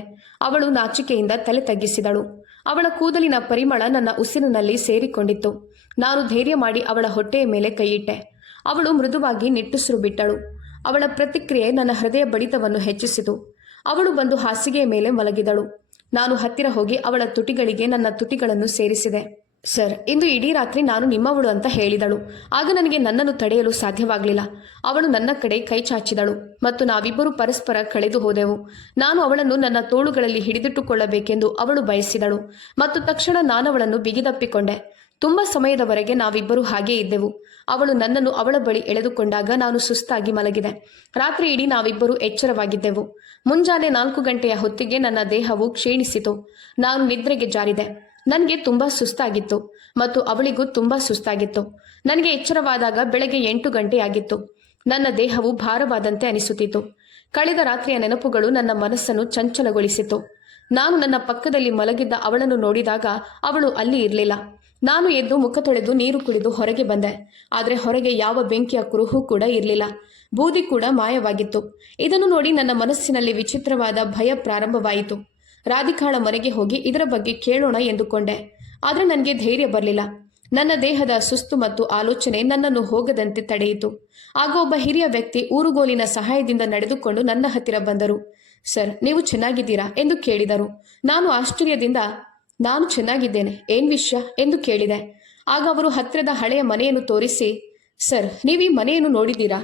ಅವಳು ನಾಚಿಕೆಯಿಂದ ತಲೆ ತಗ್ಗಿಸಿದಳು. ಅವಳ ಕೂದಲಿನ ಪರಿಮಳ ನನ್ನ ಉಸಿರಿನಲ್ಲಿ ಸೇರಿಕೊಂಡಿತ್ತು. ನಾನು ಧೈರ್ಯ ಮಾಡಿ ಅವಳ ಹೊಟ್ಟೆಯ ಮೇಲೆ ಕೈಯಿಟ್ಟೆ. ಅವಳು ಮೃದುವಾಗಿ ನಿಟ್ಟುಸಿರು ಬಿಟ್ಟಳು. ಅವಳ ಪ್ರತಿಕ್ರಿಯೆ ನನ್ನ ಹೃದಯ ಬಡಿತವನ್ನು ಹೆಚ್ಚಿಸಿತು. ಅವಳು ಬಂದು ಹಾಸಿಗೆಯ ಮೇಲೆ ಮಲಗಿದಳು. ನಾನು ಹತ್ತಿರ ಹೋಗಿ ಅವಳ ತುಟಿಗಳಿಗೆ ನನ್ನ ತುಟಿಗಳನ್ನು ಸೇರಿಸಿದೆ. ಸರ್, ಇಂದು ಇಡೀ ರಾತ್ರಿ ನಾನು ನಿಮ್ಮವಳು ಅಂತ ಹೇಳಿದಳು. ಆಗ ನನಗೆ ನನ್ನನ್ನು ತಡೆಯಲು ಸಾಧ್ಯವಾಗಲಿಲ್ಲ. ಅವಳು ನನ್ನ ಕಡೆ ಕೈ ಚಾಚಿದಳು ಮತ್ತು ನಾವಿಬ್ಬರು ಪರಸ್ಪರ ಕಳೆದು ಹೋದೆವು. ನಾನು ಅವಳನ್ನು ನನ್ನ ತೋಳುಗಳಲ್ಲಿ ಹಿಡಿದಿಟ್ಟುಕೊಳ್ಳಬೇಕೆಂದು ಅವಳು ಬಯಸಿದಳು ಮತ್ತು ತಕ್ಷಣ ನಾನವಳನ್ನು ಬಿಗಿದಪ್ಪಿಕೊಂಡೆ. ತುಂಬಾ ಸಮಯದವರೆಗೆ ನಾವಿಬ್ಬರು ಹಾಗೇ ಇದ್ದೆವು. ಅವಳು ನನ್ನನ್ನು ಅವಳ ಬಳಿ ಎಳೆದುಕೊಂಡಾಗ ನಾನು ಸುಸ್ತಾಗಿ ಮಲಗಿದೆ. ರಾತ್ರಿ ಇಡೀ ನಾವಿಬ್ಬರು ಎಚ್ಚರವಾಗಿದ್ದೆವು. ಮುಂಜಾನೆ 4 ಗಂಟೆಯ ಹೊತ್ತಿಗೆ ನನ್ನ ದೇಹವು ಕ್ಷೀಣಿಸಿತು. ನಾನು ನಿದ್ರೆಗೆ ಜಾರಿದೆ. ನನಗೆ ತುಂಬಾ ಸುಸ್ತಾಗಿತ್ತು ಮತ್ತು ಅವಳಿಗೂ ತುಂಬಾ ಸುಸ್ತಾಗಿತ್ತು. ನನಗೆ ಎಚ್ಚರವಾದಾಗ ಬೆಳಗ್ಗೆ 8 ಗಂಟೆಯಾಗಿತ್ತು. ನನ್ನ ದೇಹವು ಭಾರವಾದಂತೆ ಅನಿಸುತ್ತಿತ್ತು. ಕಳೆದ ರಾತ್ರಿಯ ನೆನಪುಗಳು ನನ್ನ ಮನಸ್ಸನ್ನು ಚಂಚಲಗೊಳಿಸಿತು. ನಾನು ನನ್ನ ಪಕ್ಕದಲ್ಲಿ ಮಲಗಿದ್ದ ಅವಳನ್ನು ನೋಡಿದಾಗ ಅವಳು ಅಲ್ಲಿ ಇರಲಿಲ್ಲ. ನಾನು ಎದ್ದು ಮುಖ ತೊಳೆದು ನೀರು ಕುಡಿದು ಹೊರಗೆ ಬಂದೆ. ಆದರೆ ಹೊರಗೆ ಯಾವ ಬೆಂಕಿಯ ಕುರುಹು ಕೂಡ ಇರಲಿಲ್ಲ. ಬೂದಿ ಕೂಡ ಮಾಯವಾಗಿತ್ತು. ಇದನ್ನು ನೋಡಿ ನನ್ನ ಮನಸ್ಸಿನಲ್ಲಿ ವಿಚಿತ್ರವಾದ ಭಯ ಪ್ರಾರಂಭವಾಯಿತು. ರಾಧಿಕಾಳ ಮನೆಗೆ ಹೋಗಿ ಇದರ ಬಗ್ಗೆ ಕೇಳೋಣ ಎಂದುಕೊಂಡೆ. ಆದರೆ ನನಗೆ ಧೈರ್ಯ ಬರಲಿಲ್ಲ. ನನ್ನ ದೇಹದ ಸುಸ್ತು ಮತ್ತು ಆಲೋಚನೆ ನನ್ನನ್ನು ಹೋಗದಂತೆ ತಡೆಯಿತು. ಆಗ ಒಬ್ಬ ಹಿರಿಯ ವ್ಯಕ್ತಿ ಊರುಗೋಲಿನ ಸಹಾಯದಿಂದ ನಡೆದುಕೊಂಡು ನನ್ನ ಹತ್ತಿರ ಬಂದರು. ಸರ್, ನೀವು ಚೆನ್ನಾಗಿದ್ದೀರಾ ಎಂದು ಕೇಳಿದರು. ನಾನು ಆಶ್ಚರ್ಯದಿಂದ, ನಾನು ಚೆನ್ನಾಗಿದ್ದೇನೆ, ಏನ್ ವಿಷಯ ಎಂದು ಕೇಳಿದೆ. ಆಗ ಅವರು ಹತ್ತಿರದ ಹಳೆಯ ಮನೆಯನ್ನು ತೋರಿಸಿ, ಸರ್, ನೀವೀ ಮನೆಯನ್ನು ನೋಡಿದ್ದೀರಾ?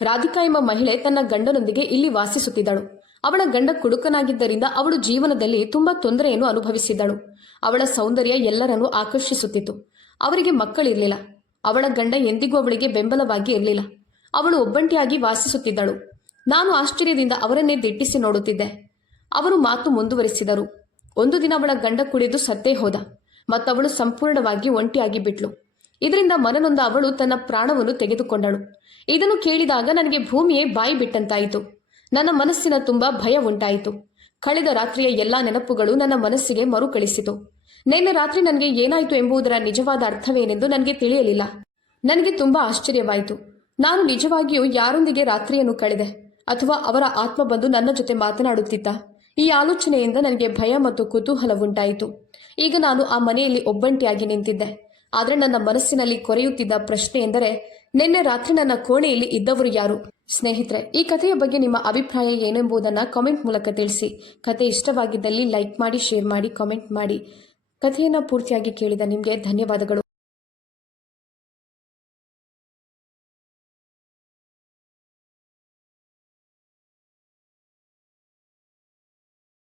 ರಾಧಿಕಾ ಎಂಬ ಮಹಿಳೆ ತನ್ನ ಗಂಡನೊಂದಿಗೆ ಇಲ್ಲಿ ವಾಸಿಸುತ್ತಿದ್ದಳು. ಅವಳ ಗಂಡ ಕುಡುಕನಾಗಿದ್ದರಿಂದ ಅವಳು ಜೀವನದಲ್ಲಿ ತುಂಬಾ ತೊಂದರೆಯನ್ನು ಅನುಭವಿಸಿದ್ದಳು. ಅವಳ ಸೌಂದರ್ಯ ಎಲ್ಲರನ್ನೂ ಆಕರ್ಷಿಸುತ್ತಿತ್ತು. ಅವರಿಗೆ ಮಕ್ಕಳಿರಲಿಲ್ಲ. ಅವಳ ಗಂಡ ಎಂದಿಗೂ ಅವಳಿಗೆ ಬೆಂಬಲವಾಗಿ ಇರಲಿಲ್ಲ. ಅವಳು ಒಬ್ಬಂಟಿಯಾಗಿ ವಾಸಿಸುತ್ತಿದ್ದಳು. ನಾನು ಆಶ್ಚರ್ಯದಿಂದ ಅವರನ್ನೇ ದಿಟ್ಟಿಸಿ ನೋಡುತ್ತಿದ್ದೆ. ಅವರು ಮಾತು ಮುಂದುವರಿಸಿದರು. ಒಂದು ದಿನ ಅವಳ ಗಂಡ ಕುಡಿದು ಸತ್ತೇ ಹೋದ ಮತ್ತವಳು ಸಂಪೂರ್ಣವಾಗಿ ಒಂಟಿಯಾಗಿ ಬಿಟ್ಲು. ಇದರಿಂದ ಮನನೊಂದ ಅವಳು ತನ್ನ ಪ್ರಾಣವನ್ನು ತೆಗೆದುಕೊಂಡಳು. ಇದನ್ನು ಕೇಳಿದಾಗ ನನಗೆ ಭೂಮಿಯೇ ಬಾಯಿ ಬಿಟ್ಟಂತಾಯಿತು. ನನ್ನ ಮನಸ್ಸಿನ ತುಂಬ ಭಯ ಉಂಟಾಯಿತು. ಕಳೆದ ರಾತ್ರಿಯ ಎಲ್ಲಾ ನೆನಪುಗಳು ನನ್ನ ಮನಸ್ಸಿಗೆ ಮರುಕಳಿಸಿತು. ನಿನ್ನೆ ರಾತ್ರಿ ನನಗೆ ಏನಾಯಿತು ಎಂಬುದರ ನಿಜವಾದ ಅರ್ಥವೇನೆಂದು ನನಗೆ ತಿಳಿಯಲಿಲ್ಲ. ನನಗೆ ತುಂಬಾ ಆಶ್ಚರ್ಯವಾಯಿತು. ನಾನು ನಿಜವಾಗಿಯೂ ಯಾರೊಂದಿಗೆ ರಾತ್ರಿಯನ್ನು ಕಳೆದೆ ಅಥವಾ ಅವರ ಆತ್ಮ ಬಂದು ನನ್ನ ಜೊತೆ ಮಾತನಾಡುತ್ತಿದ್ದ? ಈ ಆಲೋಚನೆಯಿಂದ ನನಗೆ ಭಯ ಮತ್ತು ಕುತೂಹಲ ಉಂಟಾಯಿತು. ಈಗ ನಾನು ಆ ಮನೆಯಲ್ಲಿ ಒಬ್ಬಂಟಿಯಾಗಿ ನಿಂತಿದ್ದೆ. ಆದರೆ ನನ್ನ ಮನಸ್ಸಿನಲ್ಲಿ ಕೊರೆಯುತ್ತಿದ್ದ ಪ್ರಶ್ನೆ ಎಂದರೆ, ನಿನ್ನೆ ರಾತ್ರಿ ನನ್ನ ಕೋಣೆಯಲ್ಲಿ ಇದ್ದವರು ಯಾರು? ಸ್ನೇಹಿತರೆ, ಈ ಕಥೆಯ ಬಗ್ಗೆ ನಿಮ್ಮ ಅಭಿಪ್ರಾಯ ಏನೆಂಬುದನ್ನು ಕಾಮೆಂಟ್ ಮೂಲಕ ತಿಳಿಸಿ. ಕಥೆ ಇಷ್ಟವಾಗಿದ್ದಲ್ಲಿ ಲೈಕ್ ಮಾಡಿ, ಶೇರ್ ಮಾಡಿ, ಕಾಮೆಂಟ್ ಮಾಡಿ. ಕಥೆಯನ್ನು ಪೂರ್ತಿಯಾಗಿ ಕೇಳಿದ ನಿಮಗೆ ಧನ್ಯವಾದಗಳು.